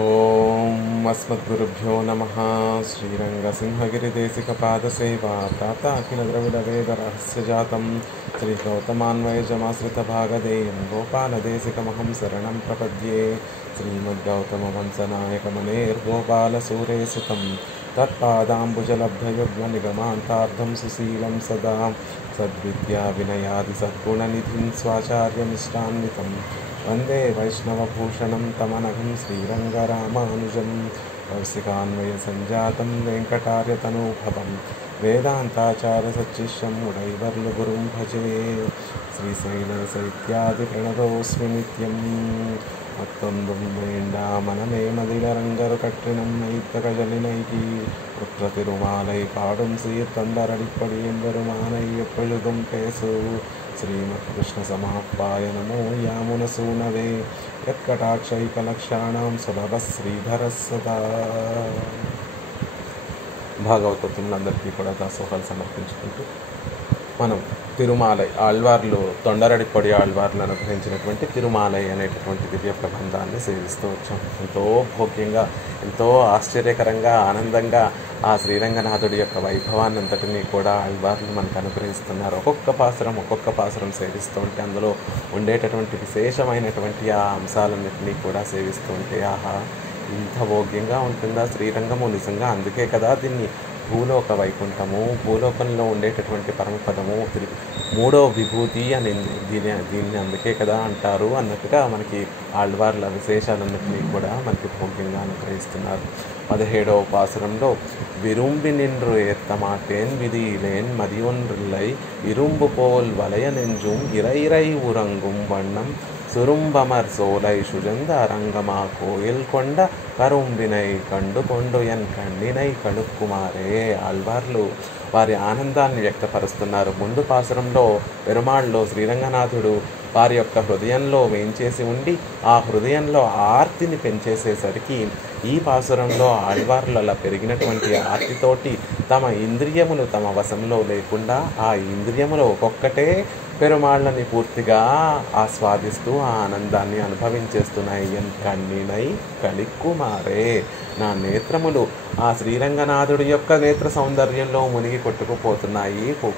ఓం అస్మద్గురుభ్యో నమః. శ్రీరంగసింహగిరిదేశికపాదసేవా ప్రాతాఖిల ద్రవిడ వేద రహస్యజాతం శ్రీ గౌతమాన్వయజమాశ్రితభాగధేయం గోపాలదేశికమహం శరణం ప్రపద్యే. శ్రీమద్గౌతమవంశనాయకమనేర్గోపాలసూరేసుతం తత్పాదాంబుజలబ్ధయుగ్మనిగమాంతార్థం సుశీలం సదా సద్విద్యా వినయాది సద్గుణనిధిం స్వాచార్యనిష్టాన్వితం వందే వైష్ణవభూషణం తమనఘం శ్రీరంగరామానుజం కౌశికాన్వయ సంజాతం వెంకటార్యతనూభవం వేదాంతాచార్యసచ్చిష్యం ఉడైవర్లు గురుం భజే. శ్రీశైలశైత్యాది ప్రణతోస్మి నిత్యం மத்தொன்றும் வேண்டாமனமே மதிலரங்கரு கற்றினம் நைத்தகஜலினைகி உற்ற திருமாலை பாடும் சீர்தொண்டரடிப்படி எம்பெருமானை எப்பொழுதும் பேசு. శ్రీమత్ కృష్ణ సమాప్పాయ నమో యామున సూనవే యత్కటాక్షైకలక్షాణం సులభ శ్రీధర సదా. భాగవతులందరికీ కూడా దాసోహాలు సమర్పించుకుంటూ మనం తిరుమాలై ఆళ్వార్లు తొండరడిపొడి ఆళ్వార్లు అనుగ్రహించినటువంటి తిరుమాలై అనేటటువంటి దివ్య ప్రబంధాన్ని సేవిస్తూ వచ్చాం. ఎంతో భోగ్యంగా, ఎంతో ఆశ్చర్యకరంగా, ఆనందంగా ఆ శ్రీరంగనాథుడి యొక్క వైభవాన్ని అంతటినీ కూడా ఆళ్వార్లు మనకు అనుగ్రహిస్తున్నారు. ఒక్కొక్క పాసురం సేవిస్తూ ఉంటే అందులో ఉండేటటువంటి విశేషమైనటువంటి ఆ అంశాలన్నింటినీ కూడా సేవిస్తూ ఉంటే ఆహా, ఇంత భోగ్యంగా ఉంటుందా శ్రీరంగము, నిజంగా అందుకే కదా దీన్ని భూలోక వైకుంఠము, భూలోకంలో ఉండేటటువంటి పరమపదము, మూడో విభూతి అని దీన్ని అందుకే కదా అంటారు అన్నట్టుగా మనకి ఆళ్వార్ల విశేషాలన్నింటినీ కూడా మనకి భోగ్యంగా అనుగ్రహిస్తున్నారు. 17వ పాసురంలో విరుంబి నిన్రు ఏత్తమాటేన్ విధిలేన్ మదియొన్రిల్లై இரும்பு போல் வளைய நெஞ்சும் இறை உறங்கும் வண்ணம் சுரும்பமர் சோலை சுழந்த அரங்கமா கோயில் கொண்ட కరుంబినై కండు కొండు ఎన్ కండినై కడుక్కుమారే. ఆళ్వార్లు వారి ఆనందాన్ని వ్యక్తపరుస్తున్నారు. ముందు పాసురంలో పెరుమాళ్ళలో శ్రీరంగనాథుడు వారి యొక్క హృదయంలో వేంచేసి ఉండి ఆ హృదయంలో ఆర్తిని పెంచేసేసరికి ఈ పాసురంలో ఆళ్వార్లు అలా పెరిగినటువంటి ఆర్తితోటి తమ ఇంద్రియములు తమ వశంలో లేకుండా ఆ ఇంద్రియములు ఒక్కొక్కటే పెరుమాళ్ళని పూర్తిగా ఆస్వాదిస్తూ ఆ ఆనందాన్ని అనుభవించేస్తున్నాయి. ఎన్ కన్నినై కలిక్కుమారే, నా నేత్రములు ఆ శ్రీరంగనాథుడి యొక్క నేత్ర సౌందర్యంలో మునిగి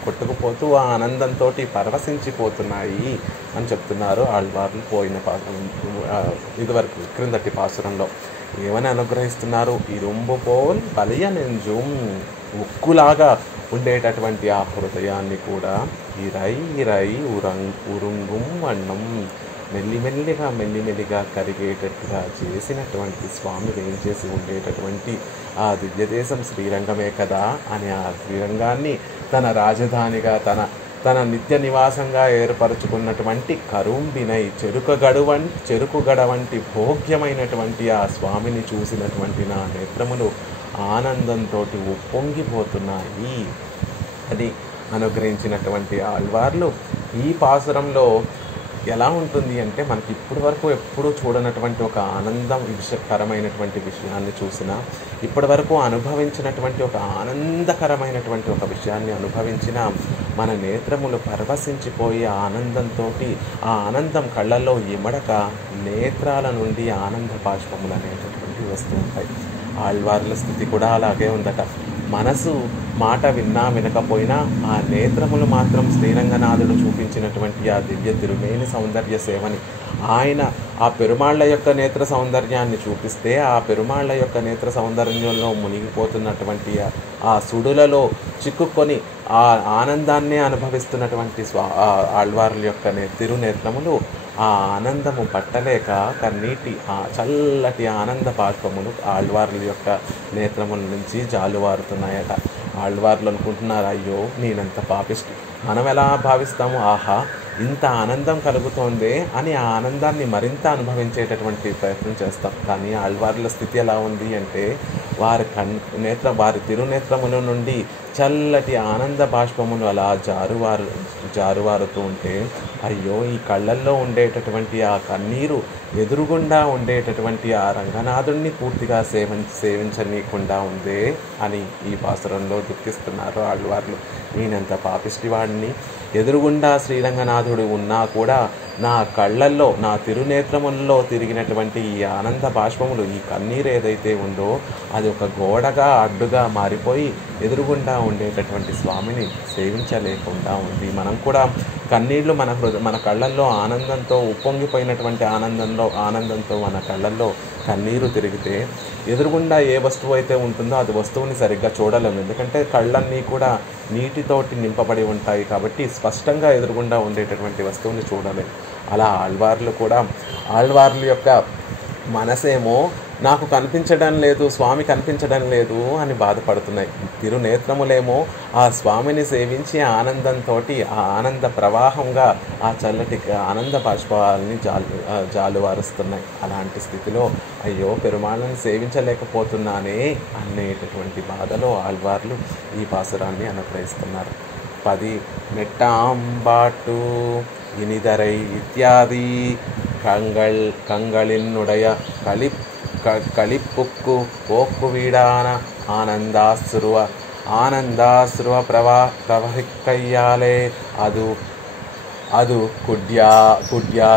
కొట్టుకుపోతూ ఆ ఆనందంతో పరవశించిపోతున్నాయి అని చెప్తున్నారు ఆళ్వార్లు. ఇదివరకు క్రిందటి పాసురంలో ఏమని అనుగ్రహిస్తున్నారు? ఇరుంబు పోల్ బలియ నెంజుం, ఉక్కులాగా ఉండేటటువంటి ఆ హృదయాన్ని కూడా ఇరై ఉరుంగుం వన్నం, మెల్లిమెల్లిగా కరిగేటట్టుగా చేసినటువంటి స్వామి వేయించేసి ఉండేటటువంటి ఆ దివ్యదేశం శ్రీరంగమే కదా అని ఆ శ్రీరంగాన్ని తన రాజధానిగా తన నిత్య నివాసంగా ఏర్పరచుకున్నటువంటి కరుంబినై చెరుకుగడ వంటి భోగ్యమైనటువంటి ఆ స్వామిని చూసినటువంటి నా నేత్రములు ఆనందంతో ఉప్పొంగిపోతున్నాయి అని అనుగ్రహించినటువంటి ఆళ్వార్లు ఈ పాసురంలో ఎలా ఉంటుంది అంటే మనకి ఇప్పటి వరకు ఎప్పుడూ చూడనటువంటి ఒక విషయకరమైనటువంటి విషయాన్ని చూసినా, ఇప్పటి వరకు అనుభవించినటువంటి ఒక ఆనందకరమైనటువంటి ఒక విషయాన్ని అనుభవించిన మన నేత్రములు పరవశించిపోయి ఆనందంతో ఆ ఆనందం కళ్ళల్లో ఇమడక నేత్రాల నుండి ఆనంద బాష్పములు అనేటటువంటి వస్తూ ఉంటాయి. ఆళ్వార్ల స్థితి కూడా అలాగే ఉందట. మనసు మాట విన్నా వినకపోయినా ఆ నేత్రములు మాత్రం శ్రీరంగనాథుడు చూపించినటువంటి ఆ దివ్య తిరుమేని సౌందర్య సేవని, ఆయన ఆ పెరుమాళ్ళ యొక్క నేత్ర సౌందర్యాన్ని చూపిస్తే ఆ పెరుమాళ్ళ యొక్క నేత్ర సౌందర్యంలో మునిగిపోతున్నటువంటి ఆ సుడులలో చిక్కుకొని ఆ ఆనందాన్నే అనుభవిస్తున్నటువంటి ఆళ్వార్ల యొక్క తిరునేత్రములు ఆ ఆనందము పట్టలేక కన్నీటి ఆ చల్లటి ఆనంద బాష్పములు ఆళ్వార్ల యొక్క నేత్రముల నుంచి జాలువారుతున్నాయట. ఆళ్వార్లు అనుకుంటున్నారు, అయ్యో నేనంత పాపిష్టి. మనం ఎలా భావిస్తాము? ఆహా, ఇంత ఆనందం కలుగుతోందే అని ఆ ఆనందాన్ని మరింత అనుభవించేటటువంటి ప్రయత్నం చేస్తాం. కానీ ఆళ్వార్ల స్థితి ఎలా ఉంది అంటే వారి తిరునేత్రముల నుండి చల్లటి ఆనంద బాష్పములు అలా జారువారుతూ ఉంటే అయ్యో, ఈ కళ్ళల్లో ఉండేటటువంటి ఆ కన్నీరు ఎదురుగుండా ఉండేటటువంటి ఆ రంగనాథుణ్ణి పూర్తిగా సేవించనీయకుండా ఉందే అని ఈ పాసురంలో దుఃఖిస్తున్నారు ఆళ్వార్లు. నేనెంత పాపిష్టివాడిని, ఎదురుగుండా శ్రీరంగనాథుడు ఉన్నా కూడా నా కళ్ళల్లో, నా తిరునేత్రములలో తిరిగినటువంటి ఈ ఆనంద బాష్పములు, ఈ కన్నీరు ఏదైతే ఉందో అది ఒక గోడగా అడ్డుగా మారిపోయి ఎదురుగుండా ఉండేటటువంటి స్వామిని సేవించలేకుండా ఉంది. మనం కూడా కన్నీళ్లు మన కళ్ళల్లో ఆనందంతో ఉప్పొంగిపోయినటువంటి ఆనందంతో మన కళ్ళల్లో కన్నీరు తిరిగితే ఎదురుగుండా ఏ వస్తువు అయితే ఉంటుందో అది వస్తువుని సరిగ్గా చూడలేము. ఎందుకంటే కళ్ళన్నీ కూడా నీటితోటి నింపబడి ఉంటాయి కాబట్టి స్పష్టంగా ఎదురుగుండా ఉండేటటువంటి వస్తువుని చూడలేము. అలా ఆళ్వార్ల యొక్క మనసేమో నాకు కనిపించడం లేదు, స్వామి కనిపించడం లేదు అని బాధపడుతున్నాయి. తిరునేత్రములేమో ఆ స్వామిని సేవించి ఆనందంతో ఆ ఆనంద ప్రవాహంగా ఆ చల్లటి ఆనంద బాష్పాలని జాలువారుస్తున్నాయి. అలాంటి స్థితిలో అయ్యో పెరుమాళ్ళని సేవించలేకపోతున్నానే అనేటటువంటి బాధలో ఆళ్వార్లు ఈ పాసురాన్ని అనుగ్రహిస్తున్నారు. 10 మెట్టాంబాటు ఇనిదరై ఇత్యాది కంగళిన్నుడయ களிப்புக்கு போக்கு வீடான ஆனந்தாஸ்ருவ பிரவహిக்கையாலே அது குட்யா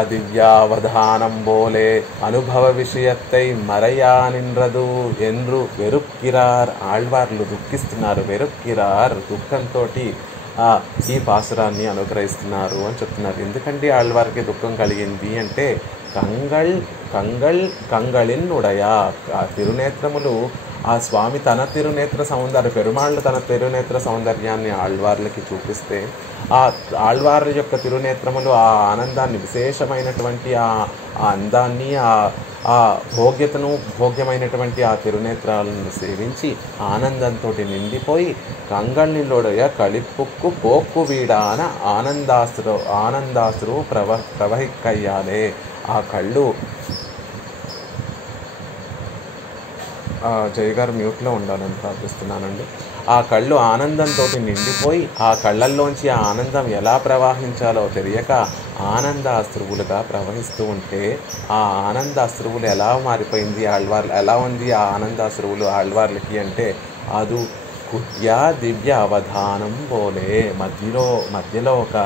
திவ்யாவதானம் போலே అనుభవ విషయத்தை మరయా నిన్రదు என்று వెరుక్కిరార్. ఆళ్వార్లు దుఃఖిస్తున్నారు, వెరుక్కిరార్, దుఃఖంతో ఈ పాసురాన్ని అనుగ్రహిస్తున్నారు అని చెప్తున్నారు. ఎందుకంటే ఆళ్వారికి దుఃఖం కలిగింది అంటే కంగళిన్నుడయ ఆ తిరునేత్రములు, ఆ స్వామి తన తిరునేత్ర సౌందర్య పెరుమాళ్ళు తన తిరునేత్ర సౌందర్యాన్ని ఆళ్వార్లకి చూపిస్తే ఆ ఆళ్వార్ల యొక్క తిరునేత్రములు ఆ ఆనందాన్ని, విశేషమైనటువంటి ఆ అందాన్ని, ఆ భోగ్యమైనటువంటి ఆ తిరునేత్రాలను సేవించి ఆనందంతో నిండిపోయి కంగళిన్నుడయ களிப்புக்கு పోక్కు వీడాన ఆనందాశ్రు ప్రవహిక్కయ్యాలే. ఆ కళ్ళు జయ గారు మ్యూట్లో ఉండాలని ప్రార్థిస్తున్నానండి. ఆ కళ్ళు ఆనందంతో నిండిపోయి ఆ కళ్ళల్లోంచి ఆ ఆనందం ఎలా ప్రవహించాలో తెలియక ఆనందాశ్రువులుగా ప్రవహిస్తూ ఉంటే ఆ ఆనందాశ్రువులు ఎలా మారిపోయింది ఎలా ఉంది ఆ ఆనందాశ్రువులు ఆళ్వార్లకి అంటే అది కుట్యా దివ్య అవధానం పోలే మధ్యలో ఒక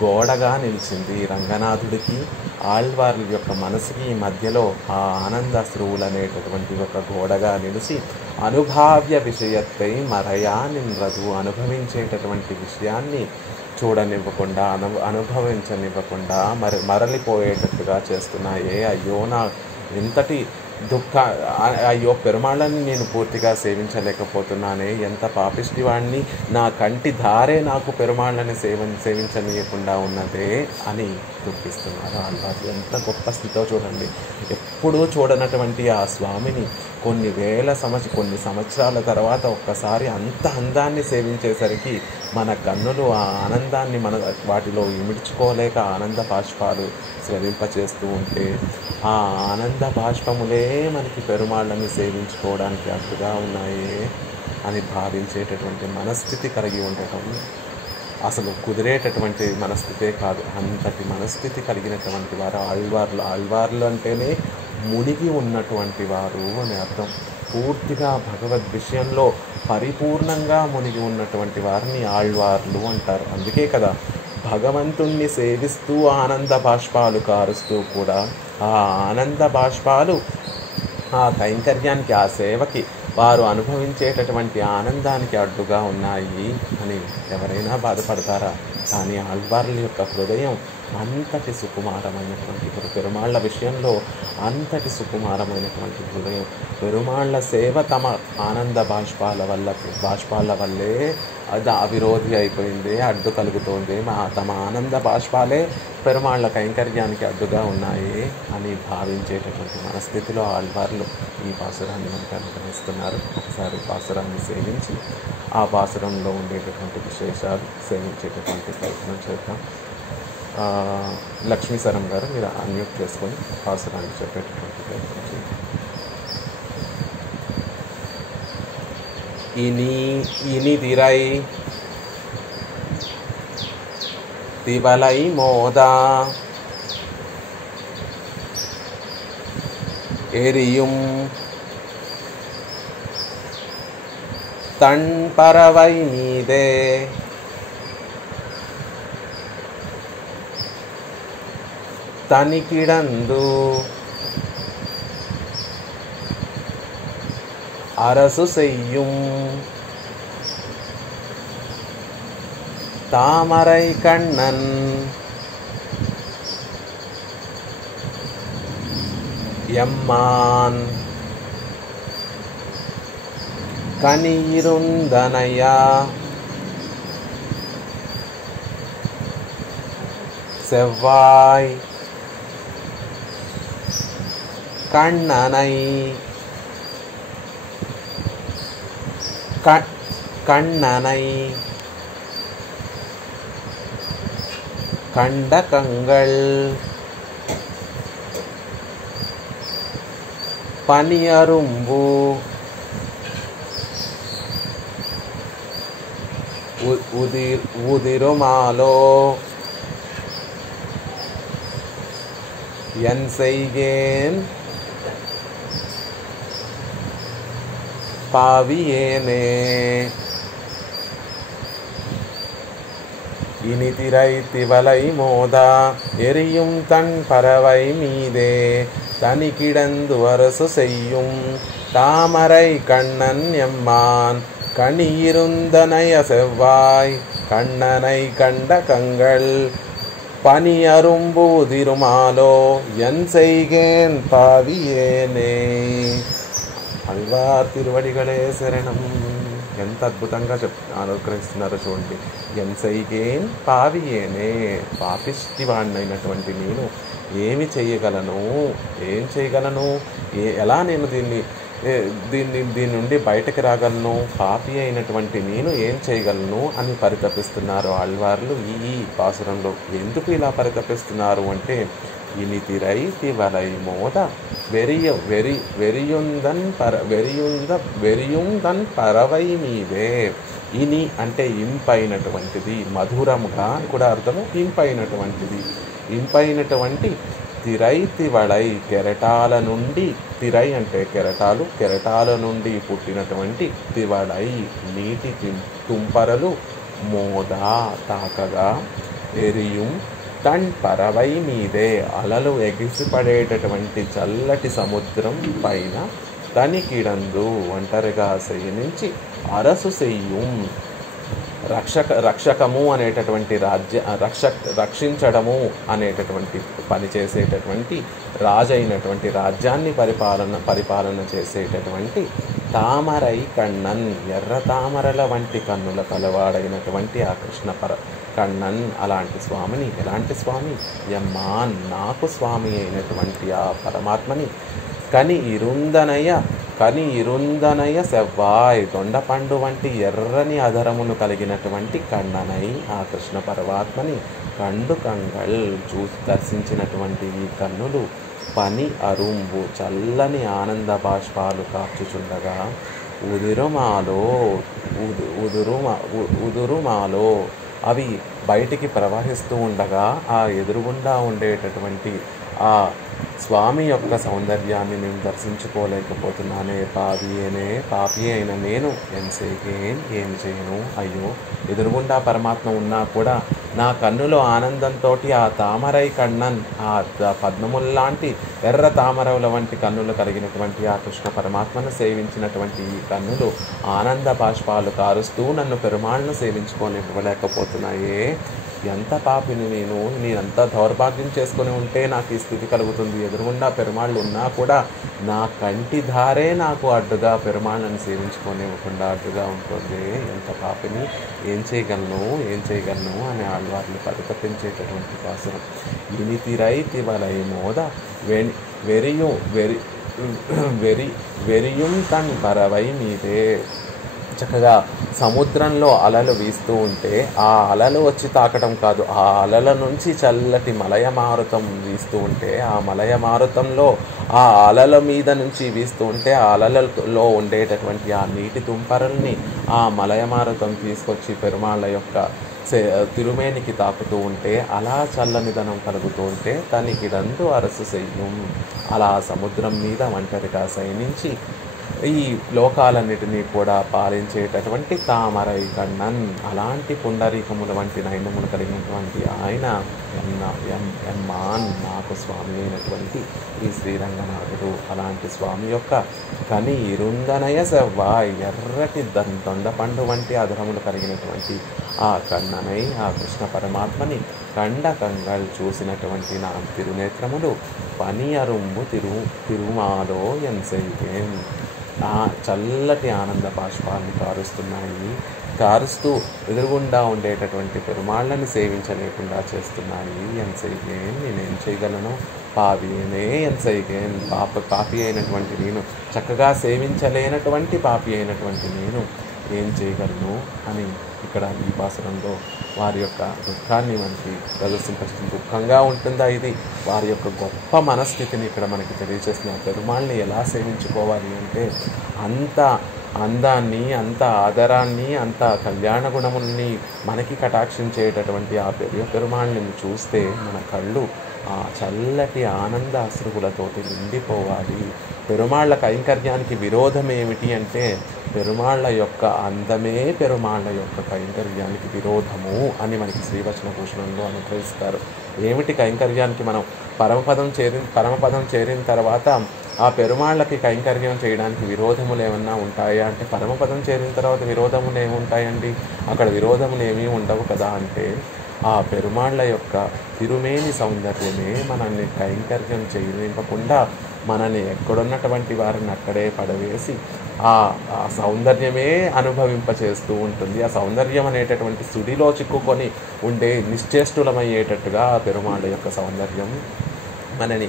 గోడగా నిలిచింది. రంగనాథుడికి ఆళ్వార్ల యొక్క మనసుకి మధ్యలో ఆ ఆనందాశ్రువులు అనేటటువంటి ఒక గోడగా నిలిచి అనుభావ్య విషయత్తై మరయా నిన్రదు, అనుభవించేటటువంటి విషయాన్ని చూడనివ్వకుండా అనుభవించనివ్వకుండా మరలిపోయేటట్టుగా చేస్తున్నాయే. అయ్యో నా ఎంతటి అయ్యో పెరుమాళ్ళని నేను పూర్తిగా సేవించలేకపోతున్నానే, ఎంత పాపిష్టి వాడిని, నా కంటి ధారే నాకు పెరుమాళ్ళని సేవించనీయకుండా ఉన్నదే అని దుఃఖిస్తున్నారు ఆళ్వార్లు. ఎంత గొప్ప స్థితిలో చూడండి. ఎప్పుడూ చూడనటువంటి ఆ స్వామిని కొన్ని సంవత్సరాల తర్వాత ఒక్కసారి అంత అందాన్ని సేవించేసరికి మన కన్నులు ఆ ఆనందాన్ని వాటిలో ఇమిడ్చుకోలేక ఆనంద బాష్పాలు స్రవింపచేస్తూ ఉంటే ఆ ఆనంద బాష్పములే మనకి పెరుమాళ్ళని సేవించుకోవడానికి అడ్డుగా ఉన్నాయే అని భావించేటటువంటి మనస్థితి కలిగి ఉండటం అసలు కుదిరేటటువంటి మనస్థితే కాదు. అంతటి మనస్థితి కలిగినటువంటి వారు ఆళ్వార్లు అంటేనే మునిగి ఉన్నటువంటి వారు అని అర్థం. పూర్తిగా భగవద్ విషయంలో పరిపూర్ణంగా మునిగి ఉన్నటువంటి వారిని ఆళ్వార్లు అంటారు. అందుకే కదా భగవంతుణ్ణి సేవిస్తూ ఆనంద బాష్పాలు కారుస్తూ కూడా ఆ ఆనంద బాష్పాలు ఆ కైంకర్యానికి, ఆ సేవకి, వారు అనుభవించేటటువంటి ఆనందానికి అడ్డుగా ఉన్నాయి అని ఎవరైనా బాధపడతారా? కానీ ఆళ్వార్ల యొక్క హృదయం అంతటి సుకుమారమైనటువంటి పెరుమాళ్ళ విషయంలో అంతటి సుకుమారమైనటువంటి హృదయం. పెరుమాళ్ళ సేవ తమ ఆనంద బాష్పాల వల్లే అది అవిరోధి అయిపోయింది, అడ్డు కలుగుతోంది. తమ ఆనంద బాష్పాలే పెరుమాళ్ళ కైంకర్యానికి అడ్డుగా ఉన్నాయి అని భావించేటటువంటి మనస్థితిలో ఆళ్వార్లు ఈ పాసురాన్ని మనకు అనుగ్రహిస్తున్నారు. ఒకసారి పాసురాన్ని సేవించి ఆ పాసురంలో ఉండేటటువంటి విశేషాలు సేవించేటటువంటి ప్రయత్నం చేద్దాం. లక్ష్మీశరం గారు మీరు అన్మ్యూట్ చేసుకొని పాసురాన్ని చెప్పేటటువంటి ప్రయత్నం చేద్దాం. ఇనిదిరై திவலை மோதா எரியும் தன் பறவை மீதே తనికిడందు அரசு செய்யும் தாமரை கண்ணன் எம்மான் கனியிருந்தனையா செவ்வாய் கண்ணனை கண்ணனை கண்டகங்கள் பனியரும்பு உதிருமாலோ என் செய்கேன் பாவியேனே இனி திரை திவலை மோதா எரியும் தன் பறவை மீதே தனி கிடந்து அரசு செய்யும் தாமரை கண்ணன் எம்மான் கனியிருந்தனைய செவ்வாய் கண்ணனை கண்ட கங்கள் பனி அரும்பு உதிருமாலோ என் செய்கேன் பாவியேனே. అల్వార్ తిరువడిగలే శరణం. ఎంత అద్భుతంగా అనుగ్రహిస్తున్నారో చూడండి. ఎన్సైగేన్ పావియేనే, పాపిష్టివాణ్ణైనటువంటి నేను ఏమి చేయగలను, ఏం చేయగలను, ఎలా నేను దీని నుండి బయటకు రాగలను, పాపి అయినటువంటి నేను ఏం చేయగలను అని పరితపిస్తున్నారు ఆళ్వార్లు ఈ పాసురంలో. ఎందుకు ఇలా పరితపిస్తున్నారు అంటే, ఇని తిరై తివలై మోద వెరియుందన్ పరవై మీదే. ఇని అంటే ఇంపైనటువంటిది, మధురముగా అని కూడా అర్థము, ఇంపైనటువంటిది. ఇంపైనటువంటి తిరై తివళై, కెరటాల నుండి, తిరై అంటే కెరటాలు, కెరటాల నుండి పుట్టినటువంటి తివళై నీటి తుంపరలు మోదా తాకగా ఎరియుం తన్ పరవై మీదే అలలు ఎగిసిపడేటటువంటి చల్లటి సముద్రం పైన తనికిడందు ఒంటరిగా శయనించి అరసు సెయ్యుం రక్షకము అనేటటువంటి రక్షించడము అనేటటువంటి పని చేసేటటువంటి రాజు అయినటువంటి రాజ్యాన్ని పరిపాలన చేసేటటువంటి తామరై కണ്ണన్, ఎర్ర తామరల వంటి కన్నుల కలవాడైనటువంటి ఆ కృష్ణ కണ്ണన్ అలాంటి స్వామిని, ఎలాంటి స్వామి, యమ్మాన్ నాకు స్వామి అయినటువంటి ఆ పరమాత్మని, కని ఇరుందనయ సెవ్వాయ్ దొండపండు వంటి ఎర్రని అధరమును కలిగినటువంటి కണ്ണనై ఆ కృష్ణ పరమాత్మని కండు కంగళ్ దర్శించినటువంటి ఈ కన్నులు పని అరుంబు చల్లని ఆనంద బాష్పాలు కార్చుచుండగా ఉదురుమాలో అవి బయటికి ప్రవహిస్తూ ఉండగా ఆ ఎదురుగుండా ఉండేటటువంటి ఆ స్వామి యొక్క సౌందర్యాన్ని నేను దర్శించుకోలేకపోతున్నానే. పాపి అయిన నేను ఏమి చేయను. అయ్యో, ఎదురుగుండా పరమాత్మ ఉన్నా కూడా నా కన్నులో ఆనందంతో ఆ తామరై కണ്ണన్, ఆ పద్మముల్లాంటి ఎర్ర తామరవుల వంటి కన్నులు కలిగినటువంటి ఆ కృష్ణ పరమాత్మను సేవించినటువంటి ఈ కన్నులు ఆనంద బాష్పాలు కారుస్తూ నన్ను పెరుమాళ్ళను సేవించుకోలేకపోతున్నాయే. ఎంత పాపిని నేనంత దౌర్భాగ్యం చేసుకుని ఉంటే నాకు ఈ స్థితి కలుగుతుంది. ఎదురుగుండా పెరుమాళ్ళు ఉన్నా కూడా నా కంటి ధారే నాకు అడ్డుగా, పెరుమాళ్ళని సేవించుకోనివ్వకుండా అడ్డుగా ఉంటుంది. ఎంత పాపిని, ఏం చేయగలను అని ఆళ్వార్లు పరితపించేటటువంటి పాసురం. ఇని తిరై తివలై మోద వెరియుం తన్ పరవై మీదే. చక్కగా సముద్రంలో అలలు వీస్తూ ఉంటే ఆ అలలు వచ్చి తాకడం కాదు, ఆ అలల నుంచి చల్లటి మలయమారుతం వీస్తూ ఉంటే ఆ మలయమారుతంలో ఆ అలల మీద నుంచి వీస్తూ ఉంటే ఆ అలలలో ఉండేటటువంటి ఆ నీటి తుంపరల్ని ఆ మలయమారుతం తీసుకొచ్చి పెరుమాళ్ళ యొక్క తిరుమేనికి తాకుతూ ఉంటే అలా చల్లనిదనం కలుగుతూ ఉంటే తనికిడందు అరసు సెయ్యం. అలా సముద్రం మీద ఒంటరిగా శయనించి ఈ లోకాలన్నిటినీ కూడా పాలించేటటువంటి తామరై కണ്ണన్, అలాంటి పుండరీకముల వంటి నయనములు కలిగినటువంటి ఆయన ఎమ్మాన్ నాకు స్వామి అయినటువంటి ఈ శ్రీరంగనాథుడు. అలాంటి స్వామి యొక్క కని ఇరుందనయ సెవ్వాయ్, ఎర్రటి దొండపండు వంటి అధరములు కలిగినటువంటి ఆ కన్ననై ఆ కృష్ణ పరమాత్మని కండకంగల్ చూసినటువంటి నా తిరునేత్రములు పని అరుంబు తిరుమాలో ఎన్సైకేం, ఆ చల్లటి ఆనంద బాష్పాన్ని కారుస్తున్నాయి. కారుస్తూ ఎదురుగుండా ఉండేటటువంటి పెరుమాళ్ళని సేవించలేకుండా చేస్తున్నాయి. ఎన్సైకేం, నేనేం చేయగలను? పాపినే ఎన్సైకేం, పాపి అయినటువంటి నేను, చక్కగా సేవించలేనటువంటి పాపి అయినటువంటి నేను ఏం చేయగలను అని ఇక్కడ ఈ పాసురంలో వారి యొక్క దుఃఖాన్ని మనకి ప్రదర్శింపచేస్తుంది. దుఃఖంగా ఉంటుందా ఇది? వారి యొక్క గొప్ప మనస్థితిని ఇక్కడ మనకి తెలియజేస్తున్నారు. పెరుమాళ్ళని ఎలా సేవించుకోవాలి అంటే అంత అందాన్ని, అంత ఆదరాన్ని, అంత కళ్యాణ గుణముల్ని మనకి కటాక్షించేటటువంటి ఆ పెరుమాళ్ళని చూస్తే మన కళ్ళు ఆ చల్లటి ఆనంద అశ్రువులతోటి నిండిపోవాలి. పెరుమాళ్ళ కైంకర్యానికి విరోధం ఏమిటి అంటే పెరుమాళ్ళ యొక్క అందమే పెరుమాళ్ళ యొక్క కైంకర్యానికి విరోధము అని మనకి శ్రీవచన భూషణంలో అనుగ్రహిస్తారు. ఏమిటి కైంకర్యానికి? మనం పరమపదం చేరిన తర్వాత ఆ పెరుమాళ్ళకి కైంకర్యం చేయడానికి విరోధములు ఏమన్నా ఉంటాయా అంటే పరమపదం చేరిన తర్వాత విరోధములు ఏముంటాయండి? అక్కడ విరోధములు ఏమీ ఉండవు కదా అంటే ఆ పెరుమాళ్ళ యొక్క తిరుమేని సౌందర్యమే మనల్ని కైంకర్యం చేయనివ్వకుండా మనల్ని ఎక్కడున్నటువంటి వారిని అక్కడే పడవేసి ఆ సౌందర్యమే అనుభవింపచేస్తూ ఉంటుంది. ఆ సౌందర్యం అనేటటువంటి సుడిలో చిక్కుకొని ఉండే నిశ్చేష్టులమయ్యేటట్టుగా ఆ పెరుమాళ్ళ యొక్క సౌందర్యం మనని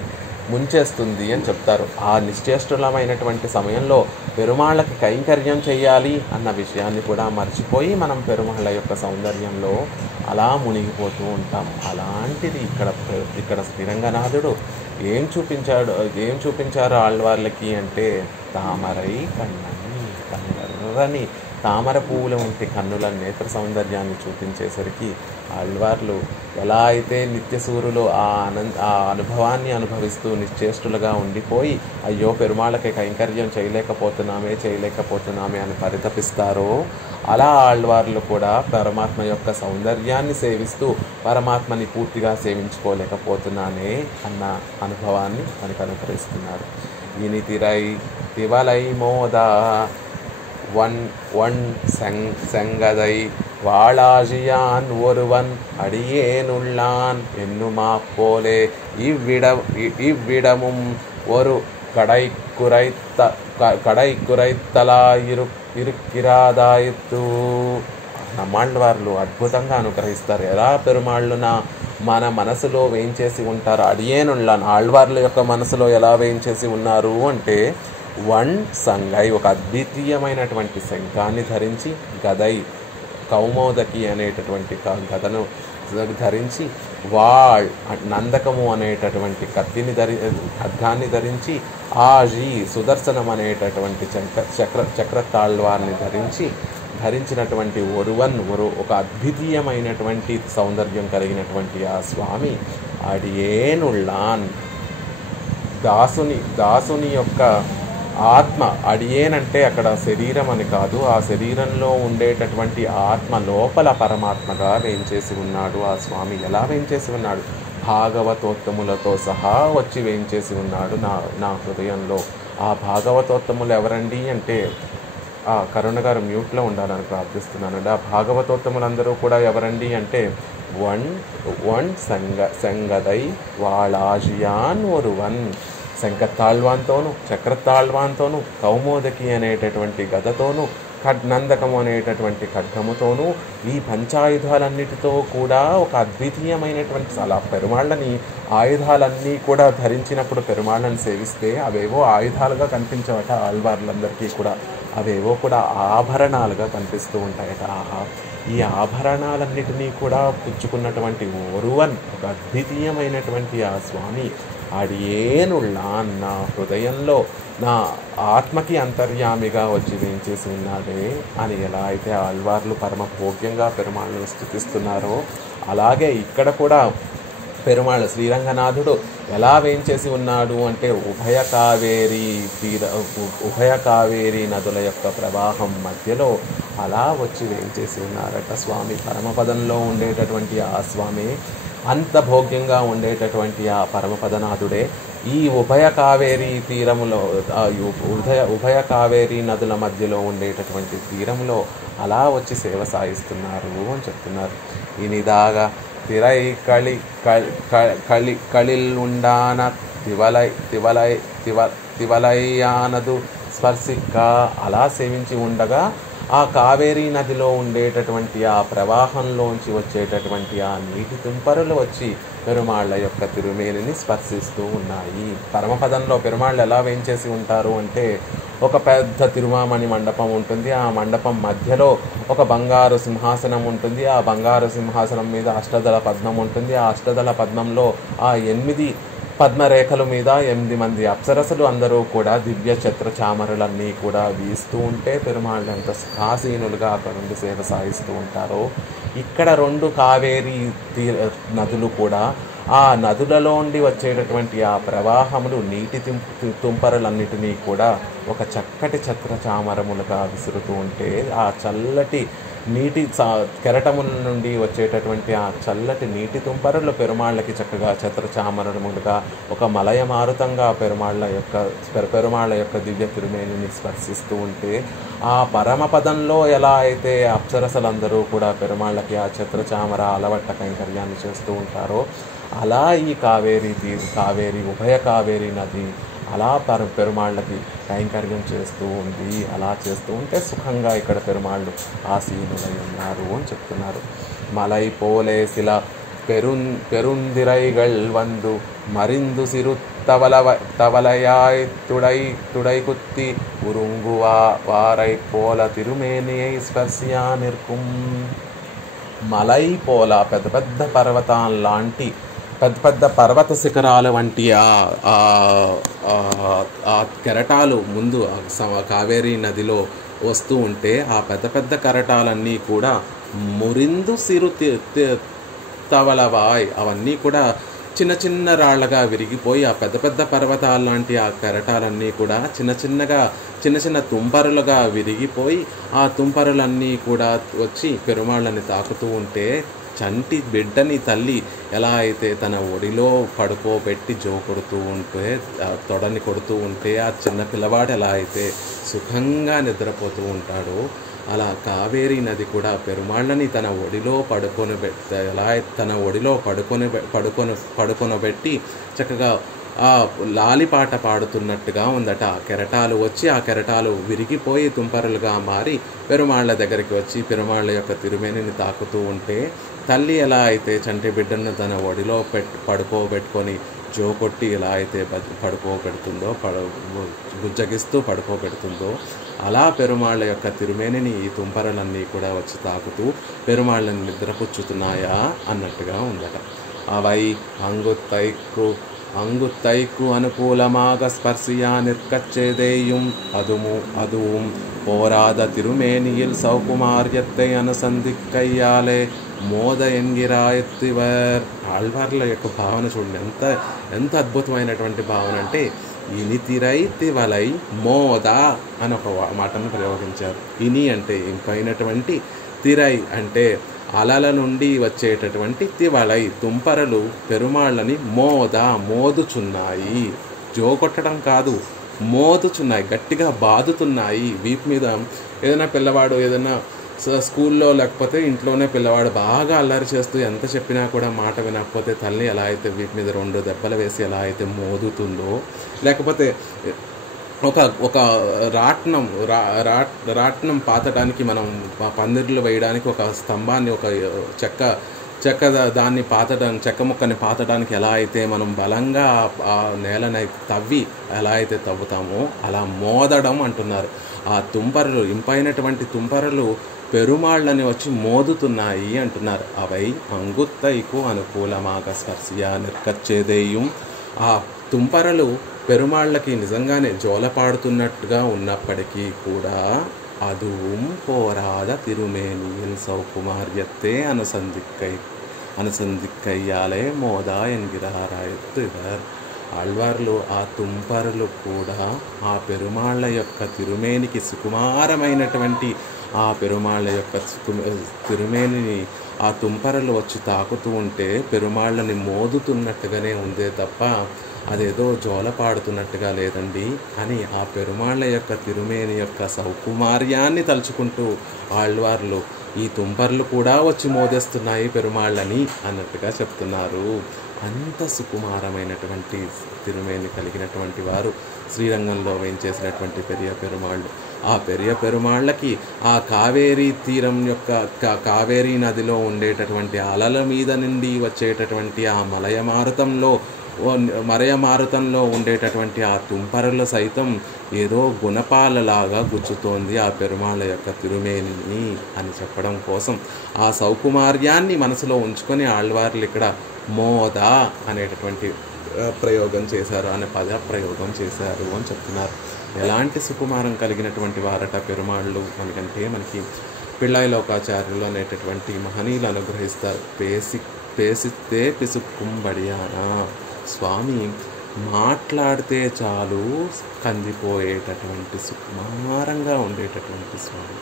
ముంచేస్తుంది అని చెప్తారు. ఆ నిశ్చేష్టులమైనటువంటి సమయంలో పెరుమాళ్ళకి కైంకర్యం చేయాలి అన్న విషయాన్ని కూడా మర్చిపోయి మనం పెరుమాళ్ళ యొక్క సౌందర్యంలో అలా మునిగిపోతూ ఉంటాం. అలాంటిది ఇక్కడ శ్రీరంగనాథుడు ఏం చూపించారు ఆళ్వార్లకి అంటే తామరై కన్నని, కన్నెర్రని తామర పువ్వుల వంటి కన్నుల నేత్ర సౌందర్యాన్ని చూపించేసరికి ఆళ్వార్లు ఎలా అయితే నిత్యసూరులు ఆ అనుభవాన్ని అనుభవిస్తూ నిశ్చేష్టులుగా ఉండిపోయి అయ్యో పెరుమాళ్ళకి కైంకర్యం చేయలేకపోతున్నామే అని పరితపిస్తారో అలా ఆళ్వార్లు కూడా పరమాత్మ యొక్క సౌందర్యాన్ని సేవిస్తూ పరమాత్మని పూర్తిగా సేవించుకోలేకపోతున్నానే అన్న అనుభవాన్ని మనకు అనుగ్రహిస్తున్నారు. ఇనితిరై తివలై మోద వన్ செங்கதை வாளாஜியான் ஒருவன் அடியேனுள்ளான் என்னுமா போலே இவ்விடமும் ஒரு கடை కురైత్తలాయిరుక్కిరాదాయిత్తు. నమ్మాళ్ళవార్లు అద్భుతంగా అనుగ్రహిస్తారు. ఎలా పెరుమాళ్ళున మన మనసులో వేయించేసి ఉంటారు. అడియేనుళ్ళాను ఆళ్వార్ల యొక్క మనసులో ఎలా వేయించేసి ఉన్నారు అంటే వన్ సంగై, ఒక అద్వితీయమైనటువంటి శంఖాన్ని ధరించి, గదై కౌమోదకి అనేటటువంటి గదను ధరించి, నందకము అనేటటువంటి ఖడ్గాన్ని ధరించి, ఆజీ సుదర్శనం అనేటటువంటి చక్రతాళ్వాన్ని ధరించినటువంటి ఒక అద్వితీయమైనటువంటి సౌందర్యం కలిగినటువంటి ఆ స్వామి అడియేనుళ్ళాన్, దాసుని యొక్క ఆత్మ. అడియేనంటే అక్కడ శరీరం అని కాదు, ఆ శరీరంలో ఉండేటటువంటి ఆత్మ లోపల పరమాత్మగా వేయించేసి ఉన్నాడు ఆ స్వామి. ఎలా వేయించేసి ఉన్నాడు? భాగవతోత్తములతో సహా వచ్చి వేయించేసి ఉన్నాడు నా హృదయంలో. ఆ భాగవతోత్తములు ఎవరండి అంటే కరుణ గారు మ్యూట్లో ఉండాలని ప్రార్థిస్తున్నానండి. ఆ భాగవతోత్తములందరూ కూడా ఎవరండి అంటే వన్ సంగదై వాళాజియాన్ ఒరువన్, శంఖతాళ్వాన్తోనూ చక్రతాళ్వాన్తోనూ కౌమోదకి అనేటటువంటి గదతోనూ నందకము అనేటటువంటి ఖడ్గముతోనూ ఈ పంచాయుధాలన్నిటితో కూడా ఒక అద్వితీయమైనటువంటి అలా పెరుమాళ్ళని ఆయుధాలన్నీ కూడా ధరించినప్పుడు పెరుమాళ్ళని సేవిస్తే అవేవో ఆయుధాలుగా కనిపించవట ఆళ్వార్లందరికీ కూడా. అవేవో కూడా ఆభరణాలుగా కనిపిస్తూ ఉంటాయట. ఈ ఆభరణాలన్నిటినీ కూడా పుచ్చుకున్నటువంటి ఒరువన్, ఒక అద్వితీయమైనటువంటి ఆ స్వామి అడియేనుళ్ళాన్, నా హృదయంలో నా ఆత్మకి అంతర్యామిగా వచ్చి వేయించేసి ఉన్నాడే అని ఎలా అయితే ఆళ్వార్లు పరమ భోగ్యంగా పెరుమాళ్ళను స్తుతిస్తున్నారో అలాగే ఇక్కడ కూడా పెరుమాళ్ శ్రీరంగనాథుడు ఎలా వేయించేసి ఉన్నాడు అంటే ఉభయ కావేరీ నదుల యొక్క ప్రవాహం మధ్యలో అలా వచ్చి వేయించేసి ఉన్నారట స్వామి. పరమపదంలో ఉండేటటువంటి ఆ స్వామి, అంత భోగ్యంగా ఉండేటటువంటి ఆ పరమపదనాథుడే ఈ ఉభయ కావేరీ తీరములో, ఉభయ కావేరీ నదుల మధ్యలో ఉండేటటువంటి తీరంలో అలా వచ్చి సేవ సాగిస్తున్నారు అని చెప్తున్నారు. ఇనిదాగా తిరై కళిల్ ఉండాన తివలయ్యానదు స్పర్శిక్క, అలా సేవించి ఉండగా ఆ కావేరీ నదిలో ఉండేటటువంటి ఆ ప్రవాహంలోంచి వచ్చేటటువంటి ఆ నీటి తుంపరులు వచ్చి పెరుమాళ్ళ యొక్క తిరుమేనిని స్పర్శిస్తూ ఉన్నాయి. పరమపదంలో పెరుమాళ్ళు ఎలా వేయించేసి ఉంటారు అంటే, ఒక పెద్ద తిరుమామణి మండపం ఉంటుంది. ఆ మండపం మధ్యలో ఒక బంగారు సింహాసనం ఉంటుంది. ఆ బంగారు సింహాసనం మీద అష్టదళ పద్మం ఉంటుంది. ఆ అష్టదళ పద్మంలో ఆ 8 పద్మరేఖల మీద 8 మంది అప్సరసలు అందరూ కూడా దివ్య ఛత్ర చామరులన్నీ కూడా వీస్తూ ఉంటే పెరుమాళ్ళు ఎంత సుఖాసీనులుగా అక్కడ నుండి సేవ సాగిస్తూ ఉంటారో, ఇక్కడ 2 కావేరీ నదులు కూడా ఆ నదులలో ఉండి వచ్చేటటువంటి ఆ ప్రవాహములు నీటి తుంపరులన్నిటినీ కూడా ఒక చక్కటి ఛత్ర చామరములుగా విసురుతూ ఉంటే, ఆ చల్లటి నీటి కెరటముల నుండి వచ్చేటటువంటి ఆ చల్లటి నీటి తుంపరులు పెరుమాళ్ళకి చక్కగా ఛత్ర చామరములుగా ఒక మలయమారుతంగా పెరుమాళ్ళ యొక్క దివ్య తిరుమేనిని స్పర్శిస్తూ ఉంటే, ఆ పరమపదంలో ఎలా అయితే అప్సరసలందరూ కూడా పెరుమాళ్ళకి ఆ ఛత్ర చామర అలవట్ట కైంకర్యాన్ని చేస్తూ ఉంటారో, అలా ఈ కావేరీ ఉభయ కావేరీ నది అలా పెరుమాళ్ళకి కైంకర్యం చేస్తూ ఉంది. అలా చేస్తూ ఉంటే సుఖంగా ఇక్కడ పెరుమాళ్ళు ఆసీనులై ఉన్నారు అని చెప్తున్నారు. మలై పోలేసిల పెరుందిరైగళ్ వందు మరిందు సిరు తవలయాయ్ తుడై కుత్తి ఉరుంగువా వారై పోల తిరుమేనియై స్పర్శియా నిర్కుం. మలై పోల పెద్ద పెద్ద పర్వతాల్లాంటి పెద్ద పర్వత శిఖరాలు వంటి ఆ కెరటాలు ముందు కావేరీ నదిలో వస్తూ ఉంటే, ఆ పెద్ద కెరటాలన్నీ కూడా మురిందు సిరు తవలవాయ్, అవన్నీ కూడా చిన్న చిన్న రాళ్లగా విరిగిపోయి ఆ పెద్ద పర్వతాల లాంటి ఆ కెరటాలన్నీ కూడా చిన్న తుంపరులుగా విరిగిపోయి ఆ తుంపరులన్నీ కూడా వచ్చి పెరుమాళ్ళని తాకుతూ ఉంటే, చంటి బిడ్డని తల్లి ఎలా అయితే తన ఒడిలో పడుకోబెట్టి కొడుతూ ఉంటే, తొడని కొడుతూ ఉంటే, ఆ చిన్న పిల్లవాడు ఎలా అయితే సుఖంగా నిద్రపోతూ ఉంటాడో, అలా కావేరీ నది కూడా పెరుమాళ్ళని తన ఒడిలో పడుకొనబెట్టి చక్కగా ఆ లాలిపాట పాడుతున్నట్టుగా ఉందట. ఆ కెరటాలు వచ్చి ఆ కెరటాలు విరిగిపోయి తుంపరులుగా మారి పెరుమాళ్ళ దగ్గరికి వచ్చి పెరుమాళ్ళ యొక్క తిరుమేనిని తాకుతూ ఉంటే, తల్లి ఎలా అయితే చంటి బిడ్డను తన ఒడిలో పడుకోబెట్టుకొని జోకొట్టి ఎలా అయితే పడుకోబెడుతుందో, బుజ్జగిస్తూ పడుకోబెడుతుందో, అలా పెరుమాళ్ళ యొక్క తిరుమేనిని ఈ తుంపరలన్నీ కూడా వచ్చి తాకుతూ పెరుమాళ్ళని నిద్రపుచ్చుతున్నాయా అన్నట్టుగా ఉందట. అవై அங்குத்தைக்கு அனுகூலமாக ஸ்பர்சியா நிற்கச்சேதேயும் அதுவும் போராத திருமேனியில் சௌகுமாரியத்தை అనుసంధిక్కయ్యాలే మోద ఎన్గిరాయత్తివర్. ఆళ్వార్ల యొక్క భావన చూడండి, ఎంత అద్భుతమైనటువంటి భావన అంటే, ఇని తిరై తివలై మోద అని ఒక మాటను ప్రయోగించారు. ఇని అంటే ఇంపైనటువంటి, తిరై అంటే అలల నుండి వచ్చేటటువంటి, తివలై తుంపరలు పెరుమాళ్ళని మోదుచున్నాయి. జోకొట్టడం కాదు, మోదుచున్నాయి, గట్టిగా బాదుతున్నాయి. వీపు మీద ఏదైనా పిల్లవాడు ఏదైనా స్కూల్లో లేకపోతే ఇంట్లోనే పిల్లవాడు బాగా అల్లరి చేస్తూ ఎంత చెప్పినా కూడా మాట వినకపోతే తల్లి ఎలా అయితే వీపు మీద 2 దెబ్బలు వేసి ఎలా అయితే మోదుతుందో, లేకపోతే ఒక రాట్నం పాతడానికి మనం పందిర్లు వేయడానికి ఒక స్తంభాన్ని, ఒక చెక్క దాన్ని చెక్క ముక్కని పాతడానికి ఎలా అయితే మనం బలంగా ఆ నేలని తవ్వి ఎలా అయితే తవ్వుతామో అలా మోదడం అంటున్నారు. ఆ తుంపరలు, ఇంపైనటువంటి తుంపరలు పెరుమాళ్ళని వచ్చి మోదుతున్నాయి అంటున్నారు. అవై అంగుత్తైకు అనుకూలమాగ స్పర్శియా నిర్కచ్చేదేయం. ఆ తుంపరలు పెరుమాళ్ళకి నిజంగానే జోలపాడుతున్నట్టుగా ఉన్నప్పటికీ కూడా, அதுவும் போராத திருமேனியில் சௌகுமாரியத்தை அனுசந்திக்கையாலே மோதா என்கிறாராயத்து இவர். ఆళ్వార్లు ఆ తుంపరులు కూడా ఆ పెరుమాళ్ళ యొక్క తిరుమేనికి సుకుమారమైనటువంటి ఆ పెరుమాళ్ళ యొక్క తిరుమేనిని ఆ తుంపరలు వచ్చి తాకుతూ ఉంటే పెరుమాళ్ళని మోదుతున్నట్టుగానే ఉందే తప్ప అదేదో జోలపాడుతున్నట్టుగా లేదండి అని ఆ పెరుమాళ్ళ యొక్క తిరుమేని యొక్క సౌకుమార్యాన్ని తలుచుకుంటూ ఆళ్వార్లు ఈ తుంపర్లు కూడా వచ్చి మోదేస్తున్నాయి పెరుమాళ్ళని అన్నట్టుగా చెప్తున్నారు. అంత సుకుమారమైనటువంటి తిరుమేని కలిగినటువంటి వారు శ్రీరంగంలో వేయించేసినటువంటి పెరియ పెరుమాళ్ళు. ఆ పెరియ పెరుమాళ్ళకి ఆ కావేరీ తీరం యొక్క కావేరీ నదిలో ఉండేటటువంటి అలల మీద నుండి వచ్చేటటువంటి ఆ మరయమారుతంలో ఉండేటటువంటి ఆ తుంపరలు సైతం ఏదో గుణపాలలాగా గుచ్చుతోంది ఆ పెరుమాళ్ళ యొక్క తిరుమేనిని అని చెప్పడం కోసం ఆ సౌకుమార్యాన్ని మనసులో ఉంచుకొని ఆళ్వార్లు ఇక్కడ మోద అనేటటువంటి ప్రయోగం చేశారు, అనే పద ప్రయోగం చేశారు అని చెప్తున్నారు. ఎలాంటి సుకుమారం కలిగినటువంటి వారట పెరుమాళ్ళు మనకంటే మనకి పిళ్ళాయి లోకాచార్యులు అనేటటువంటి మహనీయులు అనుగ్రహిస్తారు. పేసితే పిసుక్కుంబడియానా, స్వామి మాట్లాడితే చాలు కందిపోయేటటువంటి సుకుమారంగా ఉండేటటువంటి స్వామి.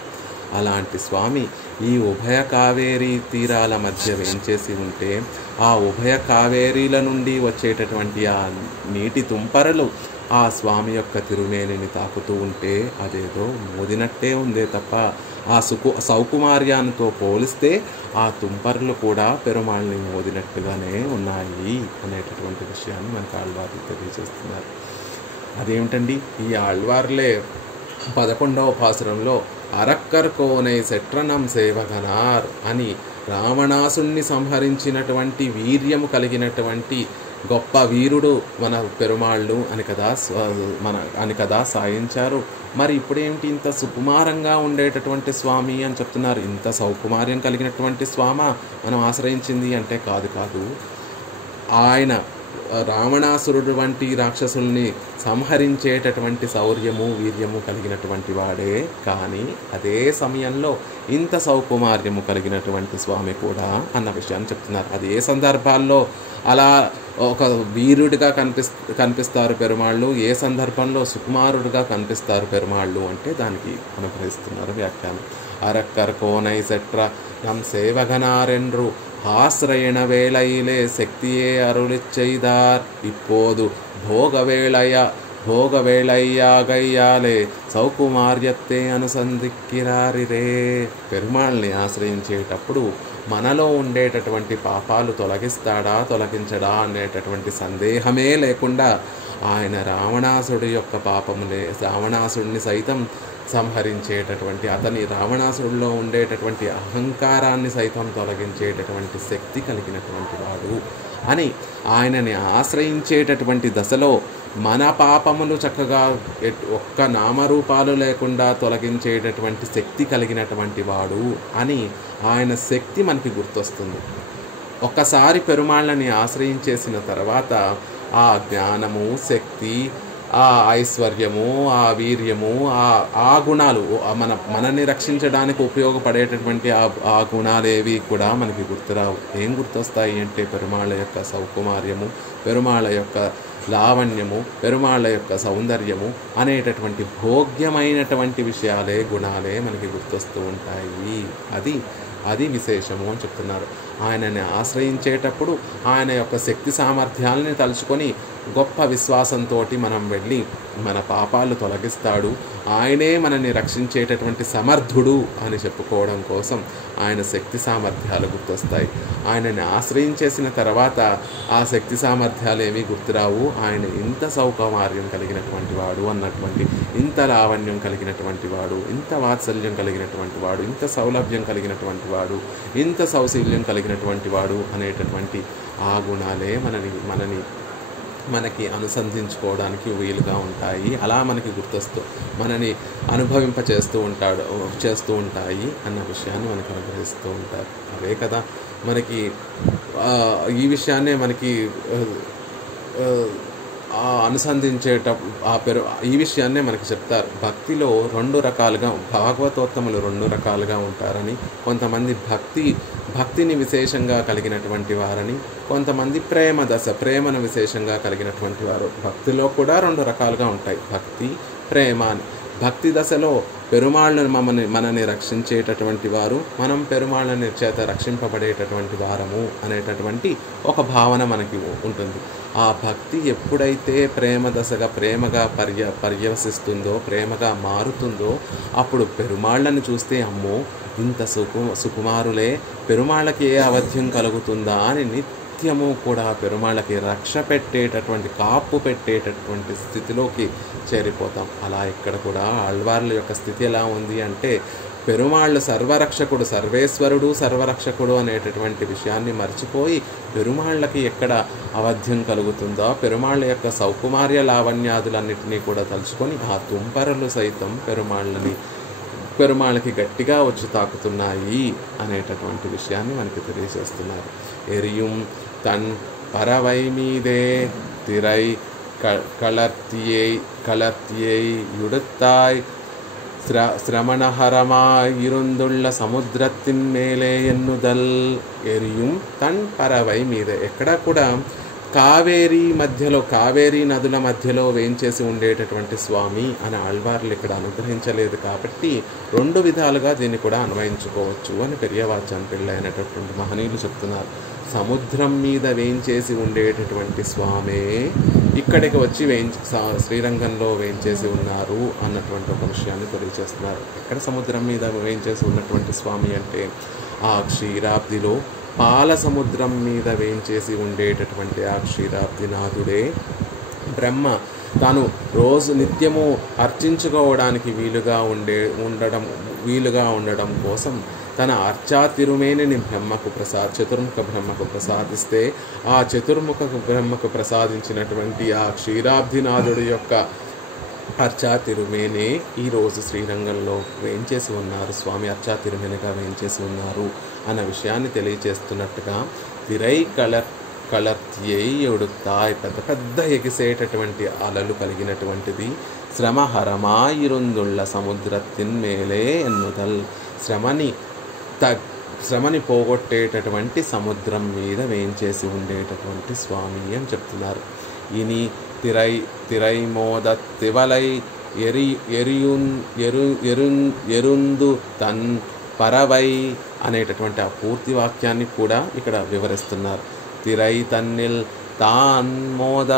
అలాంటి స్వామి ఈ ఉభయ కావేరీ తీరాల మధ్య వేంచేసి ఉంటే ఆ ఉభయ కావేరీల నుండి వచ్చేటటువంటి ఆ నీటి తుంపరలు ఆ స్వామి యొక్క తిరుమేనిని తాకుతూ ఉంటే అదేదో మోదినట్టే ఉందే తప్ప ఆ సౌకుమార్యానితో పోలిస్తే ఆ తుంపర్లు కూడా పెరుమాళ్ళని మోదినట్టుగానే ఉన్నాయి అనేటటువంటి విషయాన్ని మనకు ఆళ్వార్లు తెలియజేస్తున్నారు. అదేమిటండి, ఈ ఆళ్వార్లే 11వ పాసురంలో అరక్కర్ కోనై సెట్రనం సేవగనార్ అని రావణాసుణ్ణి సంహరించినటువంటి వీర్యము కలిగినటువంటి గొప్ప వీరుడు మన పెరుమాళ్ళు అని కదా సాయించారు. మరి ఇప్పుడేమిటి ఇంత సుకుమారంగా ఉండేటటువంటి స్వామి అని చెప్తున్నారు? ఇంత సౌకుమార్యం కలిగినటువంటి స్వామ మనం ఆశ్రయించింది అంటే కాదు. ఆయన రావణాసురుడు వంటి రాక్షసుల్ని సంహరించేటటువంటి శౌర్యము వీర్యము కలిగినటువంటి వాడే. కానీ అదే సమయంలో ఇంత సౌకుమార్యము కలిగినటువంటి స్వామి కూడా అన్న విషయాన్ని చెప్తున్నారు. అది ఏ సందర్భాల్లో అలా ఒక వీరుడిగా కనిపిస్తారు పెరుమాళ్ళు, ఏ సందర్భంలో సుకుమారుడిగా కనిపిస్తారు పెరుమాళ్ళు అంటే దానికి అనుగ్రహిస్తున్నారు వ్యాఖ్యానం. అరక్కర్ కోనై సెట్ర நம் சேவகனாரென்று ஆசிரயண வேளையிலே சக்தியே அருளிச் செய்தார். இப்போது భోగవేళయ్యాగయ్యాలే సౌకుమార్యత్తే అనుసంధిక్కిరారిరే. పెరుమాళ్ళని ఆశ్రయించేటప్పుడు మనలో ఉండేటటువంటి పాపాలు తొలగించడా అనేటటువంటి సందేహమే లేకుండా ఆయన రావణాసుడిని సైతం సంహరించేటటువంటి, రావణాసుడిలో ఉండేటటువంటి అహంకారాన్ని సైతం తొలగించేటటువంటి శక్తి కలిగినటువంటి వాడు అని ఆయనని ఆశ్రయించేటటువంటి దశలో మన పాపములు చక్కగా ఒక్క నామరూపాలు లేకుండా తొలగించేటటువంటి శక్తి కలిగినటువంటి వాడు అని ఆయన శక్తి మనకి గుర్తొస్తుంది. ఒక్కసారి పెరుమాళ్ళని ఆశ్రయించేసిన తర్వాత ఆ జ్ఞానము, శక్తి, ఆ ఐశ్వర్యము, ఆ వీర్యము, ఆ గుణాలు మనని రక్షించడానికి ఉపయోగపడేటటువంటి ఆ గుణాలేవి కూడా మనకి గుర్తురావు. ఏం గుర్తొస్తాయి అంటే పెరుమాళ్ళ యొక్క సౌకుమార్యము, పెరుమాళ్ళ యొక్క లావణ్యము, పెరుమాళ్ళ యొక్క సౌందర్యము అనేటటువంటి భోగ్యమైనటువంటి విషయాలే, గుణాలే మనకి గుర్తొస్తూ ఉంటాయి. అది విశేషము అని చెప్తున్నారు. ఆయనని ఆశ్రయించేటప్పుడు ఆయన యొక్క శక్తి సామర్థ్యాలని తలుచుకొని గొప్ప విశ్వాసంతో మనం వెళ్ళి మన పాపాలు తొలగిస్తాడు, ఆయనే మనని రక్షించేటటువంటి సమర్థుడు అని చెప్పుకోవడం కోసం ఆయన శక్తి సామర్థ్యాలు గుర్తొస్తాయి. ఆయనని ఆశ్రయించేసిన తర్వాత ఆ శక్తి సామర్థ్యాలు ఏమీ గుర్తురావు. ఆయన ఇంత సౌకుమార్యం కలిగినటువంటి వాడు అన్నటువంటి, ఇంత లావణ్యం కలిగినటువంటి వాడు, ఇంత వాత్సల్యం కలిగినటువంటి వాడు, ఇంత సౌలభ్యం కలిగినటువంటి వాడు, ఇంత సౌశీల్యం కలిగినటువంటి వాడు అనేటటువంటి ఆ గుణాలే మనకి అనుసంధించుకోవడానికి వీలుగా ఉంటాయి. అలా మనకి మనని చేస్తూ ఉంటాయి అన్న విషయాన్ని మనకు అనుగ్రహిస్తూ ఉంటారు. అవే కదా మనకి ఈ విషయాన్నే మనకి ఈ విషయాన్నే మనకి చెప్తారు. భక్తిలో 2 రకాలుగా, భాగవతోత్తములు 2 రకాలుగా ఉంటారని, కొంతమంది భక్తిని విశేషంగా కలిగినటువంటి వారని, కొంతమంది ప్రేమ దశ, ప్రేమను విశేషంగా కలిగినటువంటి వారు. భక్తిలో కూడా 2 రకాలుగా ఉంటాయి, భక్తి, ప్రేమ అని. భక్తి దశలో పెరుమాళ్ళను మనని రక్షించేటటువంటి వారు, మనం పెరుమాళ్ళని చేత రక్షింపబడేటటువంటి వారము అనేటటువంటి ఒక భావన మనకి ఉంటుంది. ఆ భక్తి ఎప్పుడైతే ప్రేమ దశగా ప్రేమగా పర్యవసిస్తుందో, ప్రేమగా మారుతుందో, అప్పుడు పెరుమాళ్ళని చూస్తే అమ్మో ఇంత సుకుమారులే, పెరుమాళ్ళకి ఏ అవధ్యం కలుగుతుందా అని నిత్యము కూడా పెరుమాళ్ళకి రక్ష పెట్టేటటువంటి, కాపు పెట్టేటటువంటి స్థితిలోకి చేరిపోతాం. అలా ఇక్కడ కూడా ఆళ్వార్ల యొక్క స్థితి ఎలా ఉంది అంటే, పెరుమాళ్ళు సర్వరక్షకుడు, సర్వేశ్వరుడు సర్వరక్షకుడు అనేటటువంటి విషయాన్ని మర్చిపోయి పెరుమాళ్ళకి ఎక్కడ అవధ్యం కలుగుతుందో, పెరుమాళ్ళ యొక్క సౌకుమార్య లావణ్యాదులన్నింటినీ కూడా తలుచుకొని ఆ తుంపరలు సైతం పెరుమాళ్ళకి గట్టిగా వచ్చి తాకుతున్నాయి అనేటటువంటి విషయాన్ని మనకి తెలియజేస్తున్నారు. ఎరియుం తన్ పరవై మీదే తిరై కళర్తియై యుడుతాయ్ சிரமணஹரமாய் இருந்துள்ள సముద్రத்தின் మేలే ఎన్నుదల్. ఎరియుం తన్ పరవై మీద, ఎక్కడ కూడా కావేరీ మధ్యలో, కావేరీ నదుల మధ్యలో వేంచేసి ఉండేటటువంటి స్వామి అని ఆళ్వార్లు ఇక్కడ అనుగ్రహించలేదు కాబట్టి 2 విధాలుగా దీన్ని కూడా అన్వయించుకోవచ్చు అని పెరియవాచాన్ పిళ్ళ అయినటువంటి మహనీయులు చెప్తున్నారు. సముద్రం మీద వేంచేసి ఉండేటటువంటి స్వామే ఇక్కడికి వచ్చి శ్రీరంగంలో వేంచేసి ఉన్నారు అన్నటువంటి ఒక విషయాన్ని తెలియజేస్తున్నారు. ఎక్కడ సముద్రం మీద వేంచేసి ఉన్నటువంటి స్వామి అంటే, ఆ క్షీరాబ్దిలో పాల సముద్రం మీద వేంచేసి ఉండేటటువంటి ఆ క్షీరాబ్దినాథుడే బ్రహ్మ తాను రోజు నిత్యము అర్చించుకోవడానికి వీలుగా ఉండడం కోసం తన అర్చా తిరుమేనిని చతుర్ముఖ బ్రహ్మకు ప్రసాదిస్తే, ఆ చతుర్ముఖ బ్రహ్మకు ప్రసాదించినటువంటి ఆ క్షీరాబ్దినాథుడి యొక్క అర్చా తిరుమేనే ఈరోజు శ్రీరంగంలో వేంచేసి ఉన్నారు, స్వామి అర్చా తిరుమేనిగా వేంచేసి ఉన్నారు అన్న విషయాన్ని తెలియచేస్తున్నట్టుగా, తిరై కళర్తియై ఎడుతాయ్, పెద్ద పెద్ద ఎగిసేటటువంటి అలలు కలిగినటువంటిది, శ్రమహరమాయిరుందుళ్ళ సముద్రத்தின் మేలే ఎన్నుదల్, శ్రమని పోగొట్టేటటువంటి సముద్రం మీద వేంచేసి ఉండేటటువంటి స్వామి అని చెప్తున్నారు. ఇని తిరై మోద తివలై ఎరుందు తన్ పరవై అనేటటువంటి ఆ పూర్తి వాక్యాన్ని కూడా ఇక్కడ వివరిస్తున్నారు. తిరై తన్నిల్ తాన్ మోద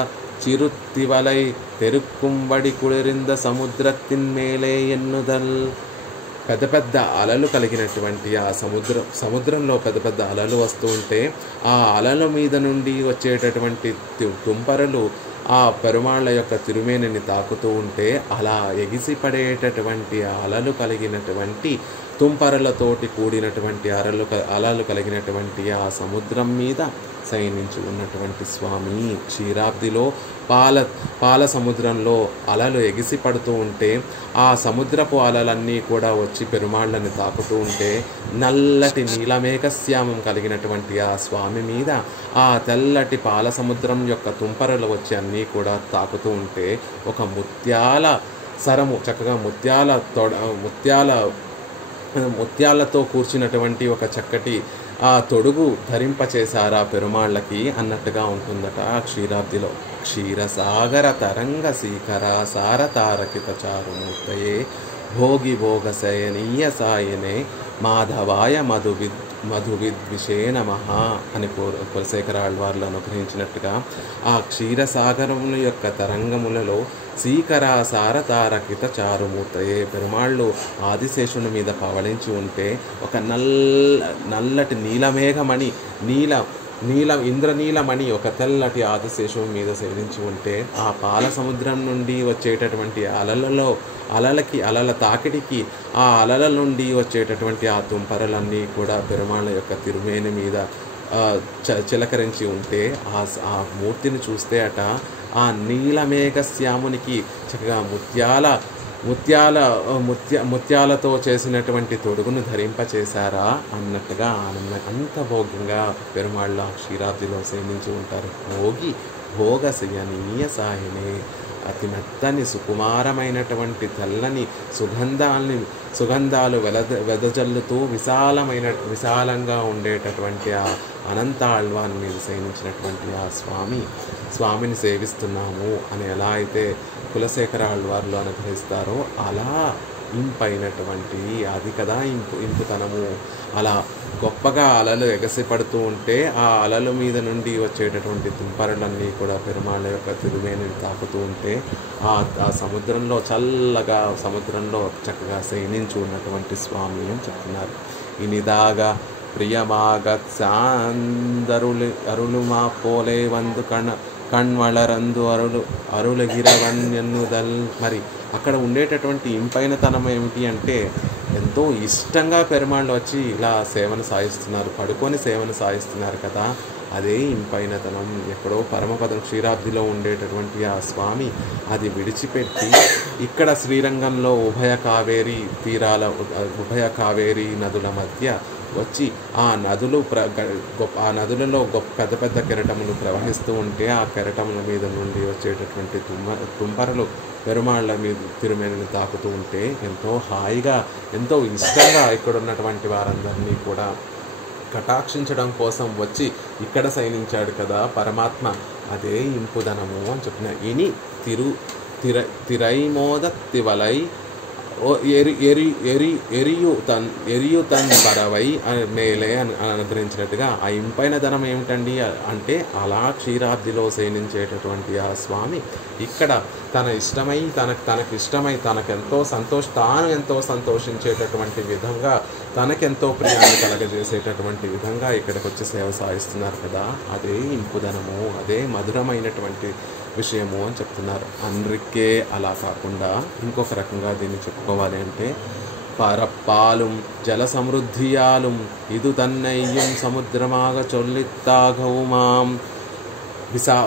చిరుత్తివలై తెరుక్కుంబడి కుళిరింద సముద్రத்தின் మేలే ఎన్నుదల్. పెద్ద పెద్ద అలలు కలిగినటువంటి ఆ సముద్రంలో పెద్ద పెద్ద అలలు వస్తూ ఉంటే, ఆ అలల మీద నుండి వచ్చేటటువంటి తుంపరలు ఆ పెరుమాళ్ళ యొక్క తిరుమేనిని తాకుతూ ఉంటే, అలా ఎగిసిపడేటటువంటి అలలు కలిగినటువంటి తుంపరలతోటి కూడినటువంటి అలలు కలిగినటువంటి ఆ సముద్రం మీద శయనించి ఉన్నటువంటి స్వామి. క్షీరాబ్దిలో పాల సముద్రంలో అలలు ఎగిసి పడుతూ ఉంటే, ఆ సముద్రపు అలలన్నీ కూడా వచ్చి పెరుమాళ్ళని తాకుతూ ఉంటే, నల్లటి నీలమేఘశ్యామం కలిగినటువంటి ఆ స్వామి మీద ఆ తెల్లటి పాల సముద్రం యొక్క తుంపరలు వచ్చి అన్నీ కూడా తాకుతూ ఉంటే, ఒక ముత్యాల సరము, చక్కగా ముత్యాలతో కూర్చున్నటువంటి ఒక చక్కటి ఆ తొడుగు ధరింపచేశారా పెరుమాళ్ళకి అన్నట్టుగా ఉంటుందట ఆ క్షీరాబ్దిలో. క్షీరసాగర తరంగ సీకర సారతారకిత చారుమూర్తయే భోగి భోగ శయనీయ సాయనే మాధవాయ మధువిద్విషే నమః అని కులశేఖర ఆళ్వార్లు అనుగ్రహించినట్టుగా, ఆ క్షీరసాగరముల యొక్క తరంగములలో సీకర సారతారకిత చారుమూర్తయే పెరుమాళ్ళు ఆదిశేషుని మీద పవళించి ఉంటే, ఒక నల్లటి నీలమేఘమణి ఇంద్రనీలమణి ఒక తెల్లటి ఆదిశేషుని మీద శయనించి ఉంటే, ఆ పాల సముద్రం నుండి వచ్చేటటువంటి అలల తాకిడికి ఆ అలల నుండి వచ్చేటటువంటి ఆ తుంపరలన్నీ కూడా పెరుమాళ్ళ యొక్క తిరుమేని మీద చిలకరించి ఉంటే, ఆ మూర్తిని చూస్తే అట ఆ నీలమేఘశ్యామునికి చక్కగా ముత్యాలతో చేసినటువంటి తొడుగును ధరింపచేశారా అన్నట్టుగా అంత భోగ్యంగా పెరుమాళ్ళ క్షీరాబ్దిలో సేవించి ఉంటారు. భోగి భోగ శయనీయ సాయనే, అతి మెత్తని సుకుమారమైనటువంటి తెల్లని సుగంధాలు వెదజల్లుతూ విశాలంగా ఉండేటటువంటి ఆ అనంత ఆళ్వాన్ మీద శయనించినటువంటి ఆ స్వామిని సేవిస్తున్నాము అని ఎలా అయితే కులశేఖర ఆళ్వార్లు అనుగ్రహిస్తారో అలా ఇంపైనటువంటి అది కదా ఇంపుతనము. అలా గొప్పగా అలలు ఎగసిపడుతూ ఉంటే ఆ అలల మీద నుండి వచ్చేటటువంటి తుంపరలన్నీ కూడా పెరుమాళ్ళ యొక్క తిరుమేనిని తాకుతూ ఉంటే ఆ సముద్రంలో చల్లగా సముద్రంలో చక్కగా శయనించి ఉన్నటువంటి స్వామి అని చెప్తున్నారు. ఇనిదాగా ప్రియమాగత్ అరులుమా పోలే వందు కణ్వళరందు అరులగిరవన్యన్నుదల్. మరి అక్కడ ఉండేటటువంటి ఇంపైనతనం ఏమిటి అంటే ఎంతో ఇష్టంగా పెరుమాళ్ళు వచ్చి ఇలా సేవను సాగిస్తున్నారు, పడుకొని సేవను సాగిస్తున్నారు కదా, అదే ఇంపైనతనం. ఎక్కడో పరమపదం క్షీరాబ్దిలో ఉండేటటువంటి ఆ స్వామి అది విడిచిపెట్టి ఇక్కడ శ్రీరంగంలో ఉభయ కావేరీ నదుల మధ్య వచ్చి ఆ నదులలో పెద్ద పెద్ద కెరటములు ప్రవహిస్తూ ఉంటే ఆ కెరటముల మీద నుండి వచ్చేటటువంటి తుంపరలు పెరుమాళ్ళ మీద తిరుమేనిని తాకుతూ ఉంటే ఎంతో హాయిగా ఎంతో ఇష్టంగా ఇక్కడ ఉన్నటువంటి వారందరినీ కూడా కటాక్షించడం కోసం వచ్చి ఇక్కడ శయనించాడు కదా పరమాత్మ, అదే ఇంపుదనము అని చెప్పిన. ఇని తిరైమోద తివలై ఎరియు తన్ పరవై మేలే అని అనుగ్రహించినట్టుగా ఆ ఇంపైన ధనం ఏమిటండి అంటే అలా క్షీరాబ్దిలో శయనించేటటువంటి ఆ స్వామి ఇక్కడ తాను ఇష్టమై తాను ఎంతో సంతోషించేటటువంటి విధంగా తనకెంతో ప్రియాన్ని కలగజేసేటటువంటి విధంగా ఇక్కడికి వచ్చి సేవ సాగిస్తున్నారు కదా, అదే ఇంపుదనము, అదే మధురమైనటువంటి విషయము అని చెప్తున్నారు. అందుకే అలా కాకుండా ఇంకొక రకంగా దీన్ని చెప్పుకోవాలి అంటే పరప్పాலும் జల సమృద్ధియాலும் ఇది తన్నయ్యం సముద్రమాగ చొల్లిత్తాగవుమాం.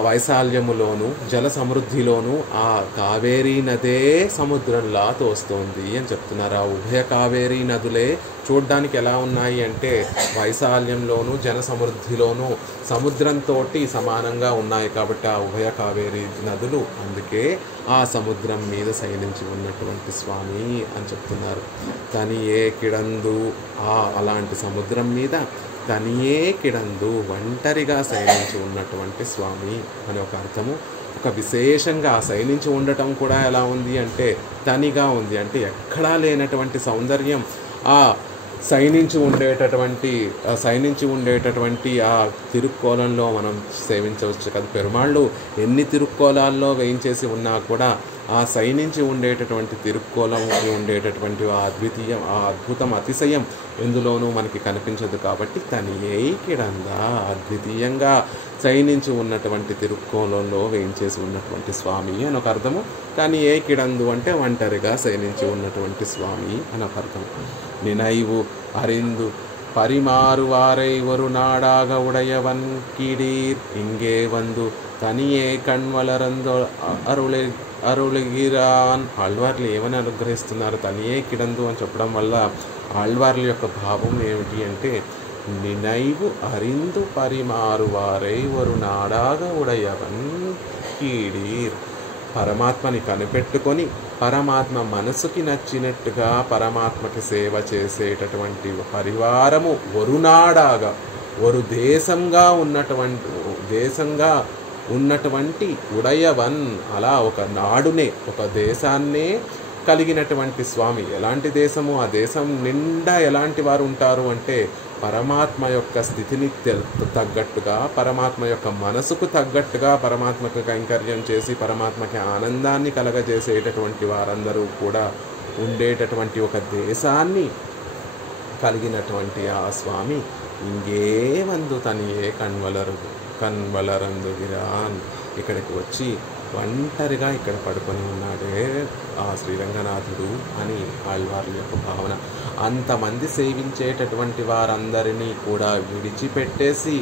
వైశాల్యములోను జల సమృద్ధిలోను ఆ కావేరీ నదే సముద్రంలా తోస్తోంది అని చెప్తున్నారు. ఆ ఉభయ కావేరీ నదులే చూడ్డానికి ఎలా ఉన్నాయి అంటే వైశాల్యంలోను జన సమృద్ధిలోను సముద్రంతో సమానంగా ఉన్నాయి కాబట్టి ఆ ఉభయ కావేరీ నదులు అందుకే ఆ సముద్రం మీద శయనించి ఉన్నటువంటి స్వామి అని చెప్తున్నారు. తనియే కిడందు అలాంటి సముద్రం మీద తనియే కిడందు ఒంటరిగా శయనించి ఉన్నటువంటి స్వామి అని ఒక అర్థము. ఒక విశేషంగా శయనించి ఉండటం కూడా ఎలా ఉంది అంటే తనిగా ఉంది, అంటే ఎక్కడా లేనటువంటి సౌందర్యం ఆ శయనించి ఉండేటటువంటి ఆ తిరుక్కోలంలో మనం సేవించవచ్చు కదా. పెరుమాళ్ళు ఎన్ని తిరుక్కోలాల్లో వేయించేసి ఉన్నా కూడా ఆ శయనించి ఉండేటటువంటి తిరుక్కోలంకి ఉండేటటువంటి ఆ అద్భుతం అతిశయం ఎందులోనూ మనకి కనిపించదు. కాబట్టి తనియే కిడందా అద్వితీయంగా శయనించి ఉన్నటువంటి తిరుక్కోలంలో వేయించేసి ఉన్నటువంటి స్వామి అని ఒక అర్థము. కానీ ఏ కిడందు అంటే ఒంటరిగా శయనించి ఉన్నటువంటి స్వామి అని ఒక అర్థం. నినైవు అరిందు పరిమారువారై ஒரு நாடாக உடையவன் கீடீர் இங்கே வந்து தனியே கண்வளரந்து అరుళగిరాన్. ఆళ్వార్లు ఏమని అనుగ్రహిస్తున్నారు తనియే కిడందు అని చెప్పడం వల్ల ఆళ్వార్ల యొక్క భావం ఏమిటి అంటే నినైవు అరిందు పరిమారువారై ஒரு நாடாக உடையவன் కీడీర్. పరమాత్మని కనిపెట్టుకొని పరమాత్మ మనసుకి నచ్చినట్టుగా పరమాత్మకి సేవ చేసేటటువంటి పరివారము ఒరునాడాగా దేశంగా ఉన్నటువంటి ఉడయవన్ అలా ఒక నాడునే ఒక దేశాన్నే కలిగినటువంటి స్వామి. ఎలాంటి దేశము? ఆ దేశం నిండా ఎలాంటి వారు ఉంటారు అంటే పరమాత్మ యొక్క స్థితిని తగ్గట్టుగా పరమాత్మ యొక్క మనసుకు తగ్గట్టుగా పరమాత్మకు కైంకర్యం చేసి పరమాత్మకి ఆనందాన్ని కలగజేసేటటువంటి వారందరూ కూడా ఉండేటటువంటి ఒక దేశాన్ని కలిగినటువంటి ఆ స్వామి ఇంగే వందు తనియే కన్వలరందుగిరాన్ ఇక్కడికి వచ్చి ఒంటరిగా ఇక్కడ పడుకొని ఉన్నాడే ఆ శ్రీరంగనాథుడు అని ఆళ్వార్ల యొక్క భావన. అంతమంది సేవించేటటువంటి వారందరినీ కూడా విడిచిపెట్టేసి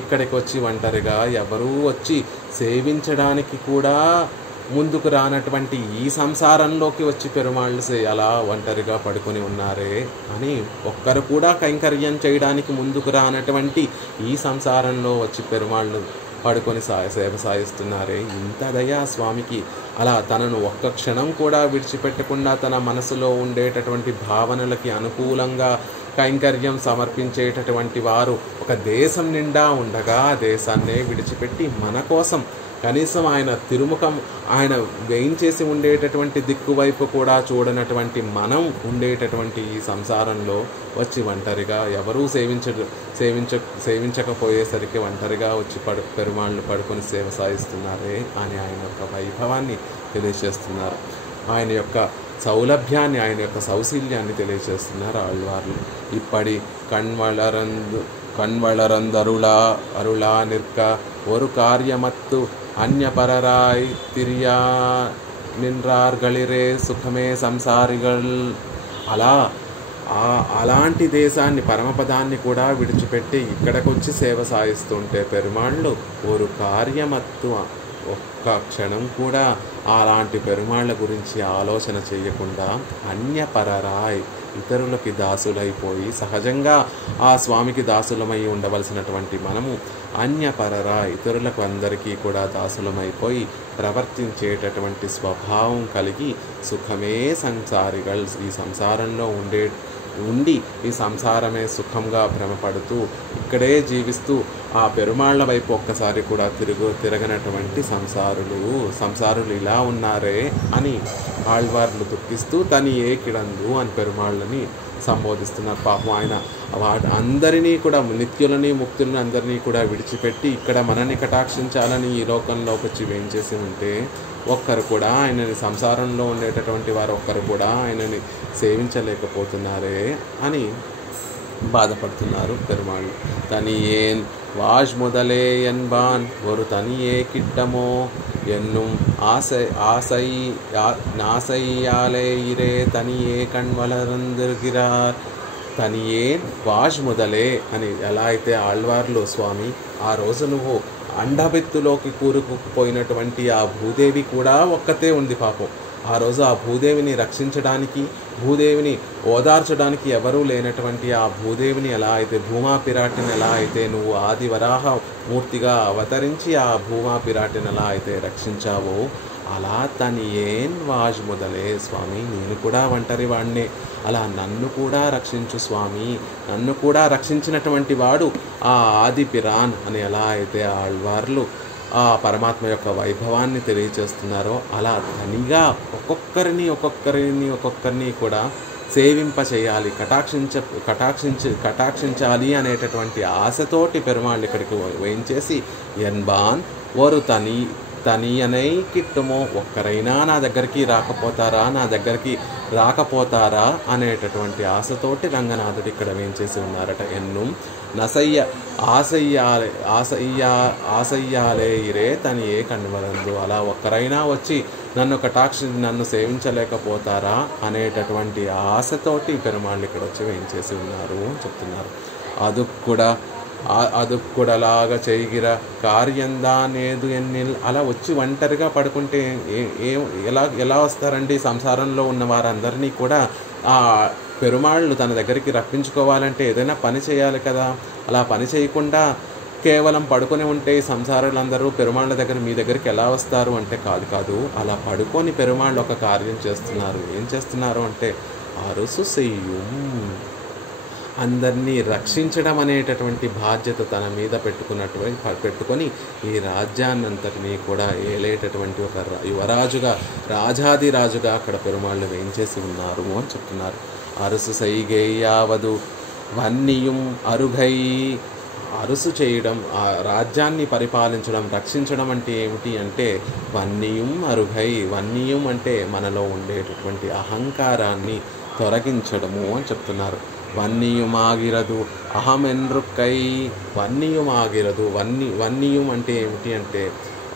ఇక్కడికి వచ్చి ఒంటరిగా ఎవరూ వచ్చి సేవించడానికి కూడా ముందుకు రానటువంటి ఈ సంసారంలోకి వచ్చి పెరుమాళ్ళు అలా ఒంటరిగా పడుకొని ఉన్నారే అని ఒక్కరు కూడా కైంకర్యం చేయడానికి ముందుకు రానటువంటి ఈ సంసారంలో వచ్చి పెరుమాళ్ళు పడుకొని సేవ సాగిస్తున్నారే. ఇంత దయా స్వామికి అలా తనను ఒక్క క్షణం కూడా విడిచిపెట్టకుండా తన మనసులో ఉండేటటువంటి భావనలకి అనుకూలంగా కైంకర్యం సమర్పించేటటువంటి వారు ఒక దేశం నిండా ఉండగా ఆ దేశాన్నే విడిచిపెట్టి మన కోసం కనీసం ఆయన తిరుముఖం ఆయన వేయించేసి ఉండేటటువంటి దిక్కువైపు కూడా చూడనటువంటి మనం ఉండేటటువంటి ఈ సంసారంలో వచ్చి ఒంటరిగా ఎవరూ సేవించకపోయేసరికి ఒంటరిగా వచ్చి పెరుమాళ్ళు పడుకొని సేవ సాగిస్తున్నారే అని ఆయన యొక్క వైభవాన్ని తెలియజేస్తున్నారు. ఆయన యొక్క సౌలభ్యాన్ని, ఆయన యొక్క సౌశీల్యాన్ని తెలియజేస్తున్నారు ఆళ్వార్లు. ఇప్పటి అరుళా నిర్క ஒரு కార్యమత్తు అన్యపరరాయ్ తిరియా నిన్రార్గళిరే సుఖమే సంసారిగల్. అలాంటి దేశాన్ని, పరమపదాన్ని కూడా విడిచిపెట్టి ఇక్కడికొచ్చి సేవ సాగిస్తుంటే పెరుమాళ్ళు ஒரு కార్యమత్తు ఒక్క క్షణం కూడా అలాంటి పెరుమాళ్ళ గురించి ఆలోచన చేయకుండా అన్యపరరాయ్ ఇతరులకి దాసులైపోయి, సహజంగా ఆ స్వామికి దాసులమై ఉండవలసినటువంటి మనము అన్యపరరాయ్ ఇతరులకు అందరికీ కూడా దాసులమైపోయి ప్రవర్తించేటటువంటి స్వభావం కలిగి సుఖమే సంసారిగల్ ఈ సంసారంలో ఉండి ఈ సంసారమే సుఖంగా భ్రమపడుతూ ఇక్కడే జీవిస్తూ ఆ పెరుమాళ్ల వైపు ఒక్కసారి కూడా తిరగనటువంటి సంసారులు ఇలా ఉన్నారే అని ఆళ్వార్లు దుఃఖిస్తూ తనియే కిడందు అని పెరుమాళ్ళని సంబోధిస్తున్నారు. పాపం ఆయన అందరినీ కూడా, నిత్యులని ముక్తులని అందరినీ కూడా విడిచిపెట్టి ఇక్కడ మనని కటాక్షించాలని ఈ లోకంలోకి వచ్చి వేయించేసి ఉంటే ఒక్కరు కూడా ఆయనని, సంసారంలో ఉండేటటువంటి వారు ఒక్కరు కూడా ఆయనని సేవించలేకపోతున్నారే అని బాధపడుతున్నారు పెరుమాళ్ళు. తనియేన్ వాజ్ మొదలే ఎన్బాన్ ஒரு தனியே கிட்டமோ என்னும் நாசையாலே இரே தனியே கண் வளர்ந்திருக்கிறார். తనియేన్ వాజ్ మొదలే అని ఎలా అయితే ఆళ్వార్లు స్వామి ఆ రోజు నువ్వు అండబెత్తులోకి కూరుకుపోయినటువంటి ఆ భూదేవి కూడా ఒక్కతే ఉంది పాపం. ఆ రోజు ఆ భూదేవిని రక్షించడానికి, భూదేవిని ఓదార్చడానికి ఎవరూ లేనటువంటి ఆ భూదేవిని ఎలా అయితే, భూమా పిరాటిని ఎలా అయితే నువ్వు ఆది వరాహ మూర్తిగా అవతరించి ఆ భూమా పిరాటిని ఎలా అయితే రక్షించావో అలా తనియేన్ వాజ్ మొదలే స్వామి నేను కూడా ఒంటరి వాడినే, అలా నన్ను కూడా రక్షించు స్వామి, నన్ను కూడా రక్షించినటువంటి వాడు ఆ ఆది పిరాన్ అని ఎలా అయితే ఆళ్వార్లు ఆ పరమాత్మ యొక్క వైభవాన్ని తెలియచేస్తున్నారో అలా తనిగా ఒక్కొక్కరిని కూడా సేవింపచేయాలి, కటాక్షించాలి అనేటటువంటి ఆశతోటి పెరుమాళ్ళు ఇక్కడికి వేయించేసి ఎన్బాన్ ఓరు తనియనై కిట్టుమో ఒక్కరైనా నా దగ్గరికి రాకపోతారా అనేటటువంటి ఆశతోటి రంగనాథుడు ఇక్కడ వేయించేసి ఉన్నారట. ఎన్ను నసయ్య ఆసయ్యాలే ఇరే తనియే కన్వరందు అలా ఒక్కరైనా వచ్చి నన్ను సేవించలేకపోతారా అనేటటువంటి ఆశతోటి పెరుమాళ్ళు ఇక్కడ వచ్చి వేయించేసి ఉన్నారు చెప్తున్నారు. అదుక్కుడలాగా చేయగిర కార్యందానేదు ఎన్నిల్ అలా వచ్చి ఒంటరిగా పడుకుంటే ఎలా వస్తారండి? సంసారంలో ఉన్న వారందరినీ కూడా ఆ పెరుమాళ్ళు తన దగ్గరికి రప్పించుకోవాలంటే ఏదైనా పని చేయాలి కదా. అలా పని చేయకుండా కేవలం పడుకొని ఉంటే సంసారులందరూ పెరుమాళ్ళ దగ్గర మీ దగ్గరికి ఎలా వస్తారు అంటే కాదు, అలా పడుకొని పెరుమాళ్ళు ఒక కార్యం చేస్తున్నారు. ఏం చేస్తున్నారు అంటే అరుసు అందరినీ రక్షించడం అనేటటువంటి బాధ్యత తన మీద పెట్టుకొని ఈ రాజ్యాన్నంతటినీ కూడా ఏలేటటువంటి ఒక యువరాజుగా, రాజాదిరాజుగా అక్కడ పెరుమాళ్ళు వేయించేసి ఉన్నారు అని చెప్తున్నారు. అరుసు సైగేయావదు వన్నియుం అరుగై అరుసు చేయడం, ఆ రాజ్యాన్ని పరిపాలించడం, రక్షించడం అంటే ఏమిటి అంటే వన్నియుం అరుగై, వన్నియుం అంటే మనలో ఉండేటటువంటి అహంకారాన్ని తొలగించడము అని చెప్తున్నారు. వన్నియుమాగిరదు అహమెన్రుక్కై, వన్నియుమాగిరదు వన్నియుం అంటే ఏమిటి అంటే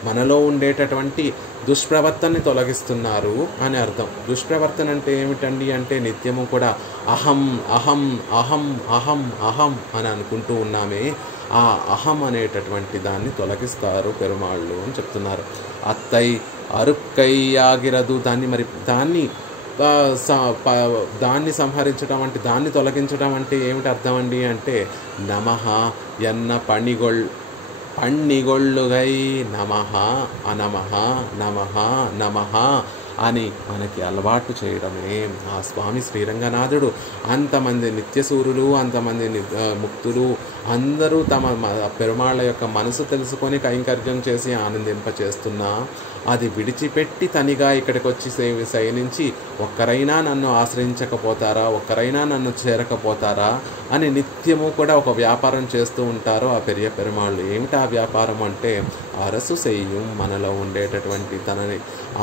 మనలో ఉండేటటువంటి దుష్ప్రవర్తనని తొలగిస్తున్నారు అని అర్థం. దుష్ప్రవర్తన అంటే ఏమిటండి అంటే నిత్యము కూడా అహం అహం అహం అహం అహం అని అనుకుంటూ ఉన్నామే, ఆ అహం అనేటటువంటి దాన్ని తొలగిస్తారు పెరుమాళ్ళు అని చెప్తున్నారు. అత్తై అరుక్కై ఆగిరదు దాన్ని సంహరించడం అంటే, దాన్ని తొలగించడం అంటే ఏమిటి అర్థం అండి అంటే నమః ఎన్న పణిగొళ్ పణ్ణిగొళ్ళుగై నమః అనమః నమః నమః అని మనకి అలవాటు చేయడమే. ఆ స్వామి శ్రీరంగనాథుడు అంతమంది నిత్యసూరులు, అంతమంది ముక్తులు అందరూ తమ పెరుమాళ్ళ యొక్క మనసు తెలుసుకొని కైంకర్యం చేసి ఆనందింపచేస్తున్నా అది విడిచిపెట్టి తనిగా ఇక్కడికి వచ్చి శయనించి ఒక్కరైనా నన్ను ఆశ్రయించకపోతారా, ఒక్కరైనా నన్ను చేరకపోతారా అని నిత్యము కూడా ఒక వ్యాపారం చేస్తూ ఉంటారు ఆ పెరియ పెరుమాళ్ళు. ఏమిటి ఆ వ్యాపారం అంటే అరసు సెయ్యం, మనలో ఉండేటటువంటి తనని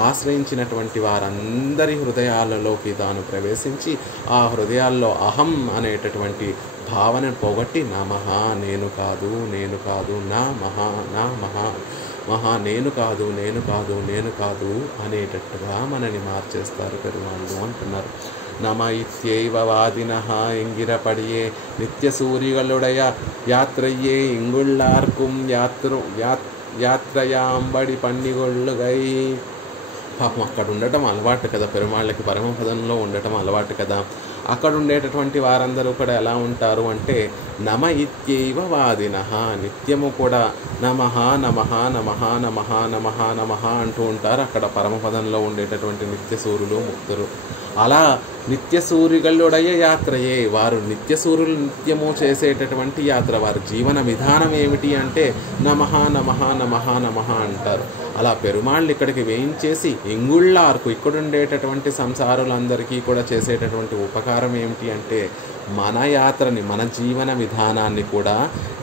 ఆశ్రయించినటువంటి వారందరి హృదయాలలోకి తాను ప్రవేశించి ఆ హృదయాల్లో అహం అనేటటువంటి భావనను పోగొట్టి నమః నేను కాదు నేను కాదు, నా మహా నా మహా మహా నేను కాదు నేను కాదు నేను కాదు అనేటట్టుగా మనని మార్చేస్తారు పెరుమాళ్ళు అంటున్నారు. నమ ఇత్యైవ వాదినః ఎంగిరపడియే నిత్య సూరిகளுடைய యాత్రయ్యే ఇంగుళ్ళార్కుం యాత్రయాంబడి పన్నిగొళ్ళుగై. పాపం అక్కడ ఉండటం అలవాటు కదా పెరుమాళ్ళకి, పరమపదంలో ఉండటం అలవాటు కదా. అక్కడ ఉండేటటువంటి వారందరూ కూడా ఎలా ఉంటారు అంటే నమ ఇత్యైవ వాదినః, నిత్యము కూడా నమః నమః నమః నమః నమః నమః అంటూ ఉంటారు అక్కడ పరమపదంలో ఉండేటటువంటి నిత్యసూరులు ముక్తులు. అలా నిత్యసూరిகளுடைய యాత్రయే, వారు నిత్యసూరులు నిత్యము చేసేటటువంటి యాత్ర, వారి జీవన విధానం ఏమిటి అంటే నమః నమః నమః నమః అంటారు. అలా పెరుమాళ్ళు ఇక్కడికి వేయించేసి ఇంగుళ్ళార్కు, ఇక్కడుండేటటువంటి సంసారులందరికీ కూడా చేసేటటువంటి ఉపకారం ఏమిటి అంటే మన యాత్రని, మన జీవన విధానాన్ని కూడా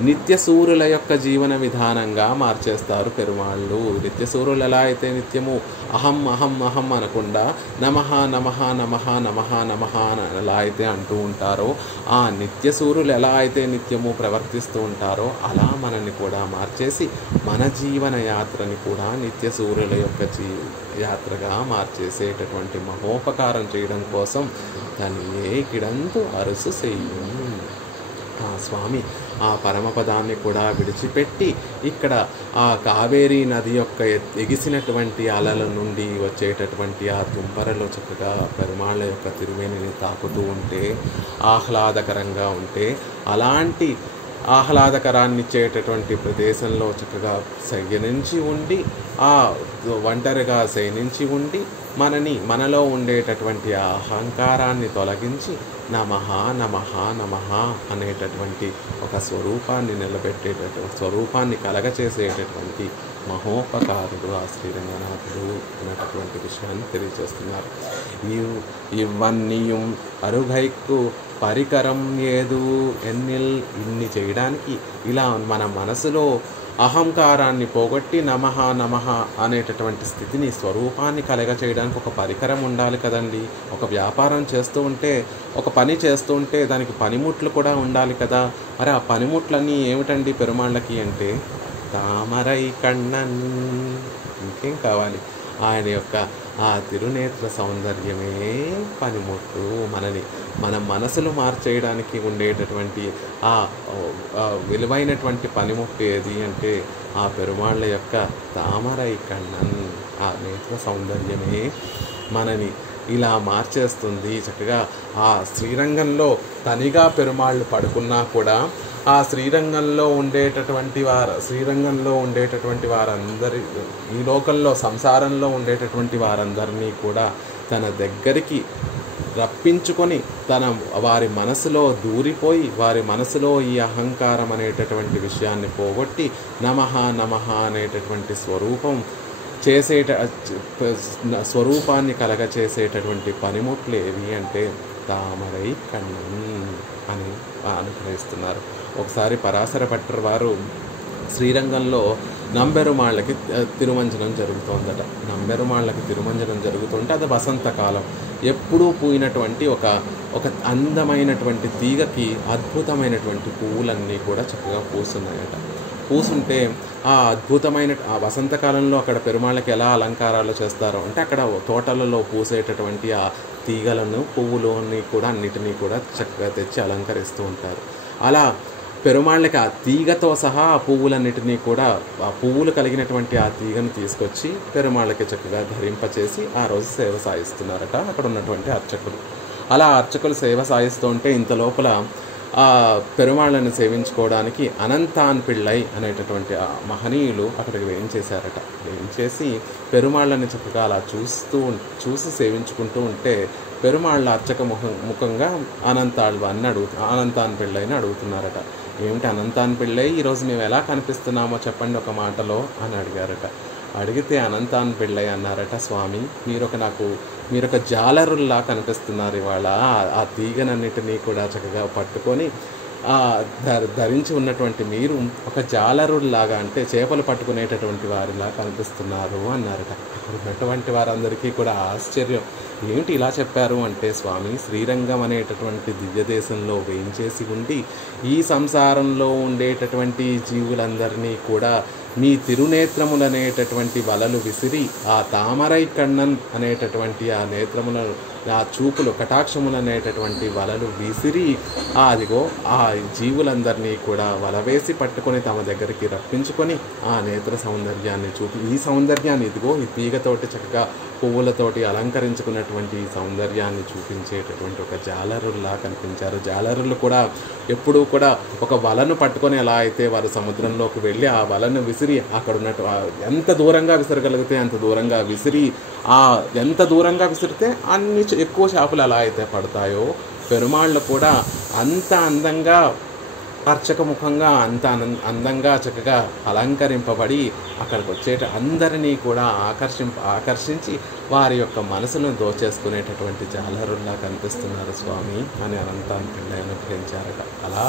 నిత్యసూరుల యొక్క జీవన విధానంగా మార్చేస్తారు పెరుమాళ్ళు. నిత్యసూరులు ఎలా అయితే నిత్యము అహం అహం అహం అనకుండా నమః నమః నమః నమః నమః ఎలా అయితే అంటూ ఉంటారో, ఆ నిత్యసూరులు ఎలా అయితే నిత్యము ప్రవర్తిస్తూ ఉంటారో అలా మనల్ని కూడా మార్చేసి మన జీవన యాత్రని కూడా నిత్యసూరుల యొక్క యాత్రగా మార్చేసేటటువంటి మహోపకారం చేయడం కోసం తనియే కిడంతు అరసు సెయ్యం. ఆ స్వామి ఆ పరమపదాన్ని కూడా విడిచిపెట్టి ఇక్కడ ఆ కావేరీ నది యొక్క ఎగిసినటువంటి అలల నుండి వచ్చేటటువంటి ఆ తుంపరలో చక్కగా పెరుమాళ్ళ యొక్క తిరుమేనిని తాకుతూ ఉంటే ఆహ్లాదకరంగా ఉంటే, అలాంటి ఆహ్లాదకరాన్ని ఇచ్చేటటువంటి ప్రదేశంలో చక్కగా శయనించి ఉండి, ఆ ఒంటరిగా శయనించి ఉండి మనలో ఉండేటటువంటి ఆ అహంకారాన్ని తొలగించి నమః నమః నమః అనేటటువంటి ఒక స్వరూపాన్ని నిలబెట్టేటటువంటి, స్వరూపాన్ని కలగచేసేటటువంటి మహోపకారుడు ఆ శ్రీరంగనాథుడు అనేటటువంటి విషయాన్ని తెలియజేస్తున్నారు. ఇవన్నీయు అరుగైక్కు పరికరం ఏదు ఎన్నిల్, ఇన్ని చేయడానికి ఇలా మన మనసులో అహంకారాన్ని పోగొట్టి నమః నమః అనేటటువంటి స్థితిని, స్వరూపాన్ని కలగ చేయడానికి ఒక పరికరం ఉండాలి కదండి. ఒక వ్యాపారం చేస్తూ ఉంటే, ఒక పని చేస్తూ ఉంటే దానికి పనిముట్లు కూడా ఉండాలి కదా. మరి ఆ పనిముట్లన్నీ ఏమిటండి పెరుమాళ్ళకి అంటే తామరై కണ്ണన్, ఇంకేం కావాలి? ఆయన యొక్క ఆ తిరునేత్ర సౌందర్యమే పనిముట్టు. మన మనసులు మార్చేయడానికి ఉండేటటువంటి ఆ విలువైనటువంటి పనిముట్టు ఏది అంటే ఆ పెరుమాళ్ళ యొక్క తామరై కണ്ണన్, ఆ నేత్ర సౌందర్యమే మనని ఇలా మార్చేస్తుంది. చక్కగా ఆ శ్రీరంగంలో తనిగా పెరుమాళ్ళు పడుకున్నా కూడా ఆ శ్రీరంగంలో ఉండేటటువంటి వారందరి, ఈ లోకంలో సంసారంలో ఉండేటటువంటి వారందరినీ కూడా తన దగ్గరికి రప్పించుకొని వారి మనసులో దూరిపోయి, వారి మనసులో ఈ అహంకారం అనేటటువంటి విషయాన్ని పోగొట్టి నమః నమః అనేటటువంటి స్వరూపాన్ని కలగచేసేటటువంటి పనిముట్లు ఏవి అంటే తామరై కಣ್ಣన్ అని అనుగ్రహిస్తున్నారు. ఒకసారి పరాశర భట్టర్ వారు శ్రీరంగంలో నంబెరుమాళ్ళకి తిరుమంజనం జరుగుతోందట. నంబెరుమాళ్ళకి తిరుమంజనం జరుగుతుంటే అది వసంతకాలం, ఎప్పుడూ పూయినటువంటి ఒక అందమైనటువంటి తీగకి అద్భుతమైనటువంటి పువ్వులన్నీ కూడా చక్కగా పూస్తున్నాయట. పూసుంటే ఆ అద్భుతమైన ఆ వసంతకాలంలో అక్కడ పెరుమాళ్ళకి ఎలా అలంకారాలు చేస్తారో అంటే అక్కడ తోటలలో పూసేటటువంటి ఆ తీగలను, పువ్వులని కూడా అన్నిటినీ కూడా చక్కగా తెచ్చి అలంకరిస్తూ ఉంటారు. అలా పెరుమాళ్ళకి ఆ తీగతో సహా ఆ పువ్వులన్నిటినీ కూడా, ఆ పువ్వులు కలిగినటువంటి ఆ తీగను తీసుకొచ్చి పెరుమాళ్ళకి చక్కగా ధరింపచేసి ఆ రోజు సేవ సాయిస్తున్నారట అక్కడ ఉన్నటువంటి అర్చకులు. అలా అర్చకులు సేవ సాయిస్తూ ఉంటే ఇంత లోపల పెరుమాళ్ళని సేవించుకోవడానికి అనంతాన్ పిళ్ళై అనేటటువంటి ఆ మహనీయులు అక్కడికి వేయించేశారట. వేయించేసి పెరుమాళ్ళని చక్కగా అలా చూసి సేవించుకుంటూ ఉంటే పెరుమాళ్ళ అర్చక ముఖంగా అనంతాన్ పిళ్ళైని అడుగుతున్నారట. ఏమిటి అనంతాన్ పిళ్ళై, ఈరోజు మేము ఎలా కనిపిస్తున్నామో చెప్పండి ఒక మాటలో అని అడిగారట. అడిగితే అనంతాన్ పిళ్ళై అన్నారట, స్వామి మీరొక జాలరుల్లా కనిపిస్తున్నారు ఇవాళ. ఆ తీగనన్నిటినీ కూడా చక్కగా పట్టుకొని ధరించి ఉన్నటువంటి మీరు ఒక జాలరుల్లాగా, అంటే చేపలు పట్టుకునేటటువంటి వారిలా కనిపిస్తున్నారు అన్నారట. అక్కడ ఉన్నటువంటి వారందరికీ కూడా ఆశ్చర్యం. ఏమిటి ఇలా చెప్పారు అంటే, స్వామి శ్రీరంగం అనేటటువంటి దివ్యదేశంలో వేయించేసి ఉండి ఈ సంసారంలో ఉండేటటువంటి జీవులందరినీ కూడా మీ తిరునేత్రములనేటటువంటి వలలు విసిరి ఆ తామరై కണ്ണన్ అనేటటువంటి ఆ నేత్రములను, ఆ చూపులు కటాక్షములు అనేటటువంటి వలలు విసిరి అదిగో ఆ జీవులందరినీ కూడా వలవేసి పట్టుకొని తమ దగ్గరికి రప్పించుకొని ఆ నేత్ర సౌందర్యాన్ని చూపి, ఈ సౌందర్యాన్ని ఇదిగో ఈ తీగతోటి చక్కగా పువ్వులతోటి అలంకరించుకున్నటువంటి ఈ సౌందర్యాన్ని చూపించేటటువంటి ఒక జాలరుల్లా కనిపించారు. జాలరులు కూడా ఎప్పుడూ కూడా ఒక వలను పట్టుకొని ఎలా అయితే వారు సముద్రంలోకి వెళ్ళి ఆ వలను విసిరి అక్కడ ఉన్నట్టు ఎంత దూరంగా విసరగలిగితే అంత దూరంగా విసిరి, ఎంత దూరంగా విసిరితే అన్ని ఎక్కువ చేపలు ఎలా అయితే పడతాయో, పెరుమాళ్ళు కూడా అంత అందంగా అర్చక ముఖంగా అంత అందంగా చక్కగా అలంకరింపబడి అక్కడికి వచ్చేట అందరినీ కూడా ఆకర్షించి వారి యొక్క మనసును దోచేసుకునేటటువంటి జాలరుల్లా కనిపిస్తున్నారు స్వామి అని అనంతాన్ పిళ్ళై అనుగ్రహించారట. అలా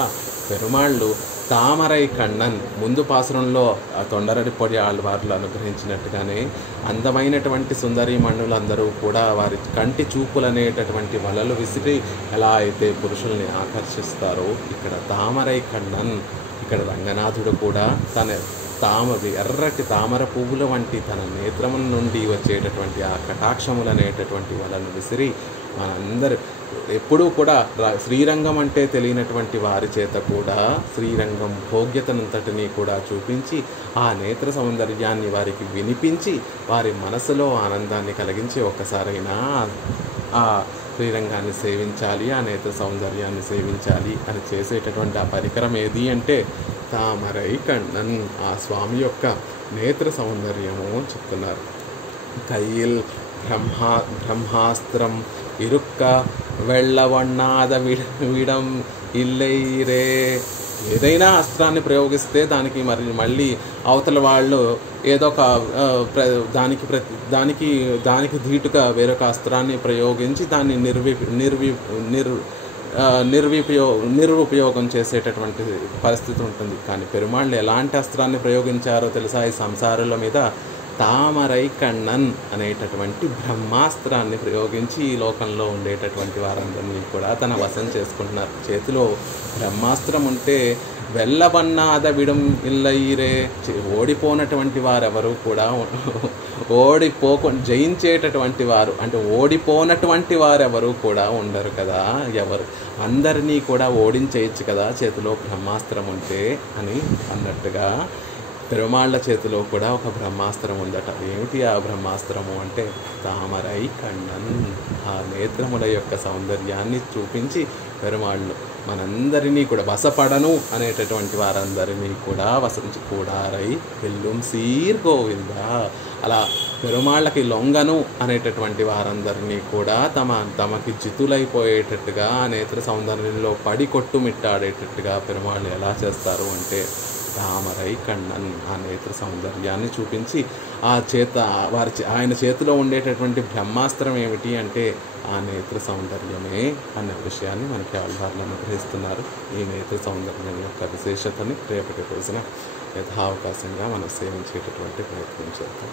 పెరుమాళ్ళు తామరై కണ്ണన్ ముందు పాసురంలో తొండరడి పొడి ఆళ్వార్లు అనుగ్రహించినట్టుగానే అందమైనటువంటి సుందరీ మణులందరూ కూడా వారి కంటి చూపులనేటటువంటి వలలు విసిరి ఎలా అయితే పురుషుల్ని ఆకర్షిస్తారో, ఇక్కడ తామరై కണ്ണన్, ఇక్కడ రంగనాథుడు కూడా తన ఎర్రటి తామర పువ్వుల వంటి తన నేత్రముల నుండి వచ్చేటటువంటి ఆ కటాక్షములు అనేటటువంటి వలను విసిరి మనందరూ ఎప్పుడూ కూడా శ్రీరంగం అంటే తెలియనటువంటి వారి చేత కూడా శ్రీరంగం భోగ్యతనంతటినీ కూడా చూపించి ఆ నేత్ర సౌందర్యాన్ని వారికి వినిపించి వారి మనసులో ఆనందాన్ని కలిగించి ఒక్కసారైనా ఆ శ్రీరంగాన్ని సేవించాలి, ఆ నేత్ర సౌందర్యాన్ని సేవించాలి అని చేసేటటువంటి ఆ పరికరం ఏది అంటే తామరై కಣ್ಣన్, ఆ స్వామి యొక్క నేత్ర సౌందర్యము చెప్తున్నారు. కయ్యిల్ బ్రహ్మాస్త్రం ఇరుక్క వెళ్ళవన్నాద విడం ఇల్లైరే. ఏదైనా అస్త్రాన్ని ప్రయోగిస్తే దానికి మళ్ళీ అవతల వాళ్ళు ఏదో ఒక దానికి ధీటుగా వేరొక అస్త్రాన్ని ప్రయోగించి దాన్ని నిరుపయోగం చేసేటటువంటి పరిస్థితి ఉంటుంది. కానీ పెరుమాళ్ళు ఎలాంటి అస్త్రాన్ని ప్రయోగించారో తెలుసా? ఈ సంసారుల మీద తామరై కണ്ണన్ అనేటటువంటి బ్రహ్మాస్త్రాన్ని ప్రయోగించి ఈ లోకంలో ఉండేటటువంటి వారందరినీ కూడా తన వశం చేసుకుంటున్నారు. చేతిలో బ్రహ్మాస్త్రం ఉంటే వెళ్ళవన్నాద విడం ఇల్లయిరే, ఓడిపోనటువంటి వారెవరు కూడా జయించేటటువంటి వారు అంటే ఓడిపోనటువంటి వారెవరు కూడా ఉండరు కదా. అందరినీ కూడా ఓడించేయచ్చు కదా చేతిలో బ్రహ్మాస్త్రం ఉంటే అని అన్నట్టుగా పెరుమాళ్ళ చేతిలో కూడా ఒక బ్రహ్మాస్త్రం ఉందట. ఏమిటి ఆ బ్రహ్మాస్త్రము అంటే తామరై కಣ್ಣన్, ఆ నేత్రముల యొక్క సౌందర్యాన్ని చూపించి పెరుమాళ్ళు మనందరినీ కూడా వశపడను అనేటటువంటి వారందరినీ కూడా వసించి కూడారై వెల్లుం సీర్ గోవింద, అలా పెరుమాళ్ళకి లొంగను అనేటటువంటి వారందరినీ కూడా తమకి జితులైపోయేటట్టుగా నేత్ర సౌందర్యంలో పడి కొట్టుమిట్టాడేటట్టుగా పెరుమాళ్ళు ఎలా చేస్తారు అంటే తామరై కಣ್ಣన్, ఆ నేత్ర సౌందర్యాన్ని చూపించి ఆయన చేతిలో ఉండేటటువంటి బ్రహ్మాస్త్రం ఏమిటి అంటే ఆ నేత్ర సౌందర్యమే అనే విషయాన్ని మనకి ఆళ్వార్లు అనుగ్రహిస్తున్నారు. ఈ నేత్ర సౌందర్యం యొక్క విశేషతని రేపటి రోజున యథావకాశంగా మనం సేవించేటటువంటి ప్రయత్నం చేద్దాం.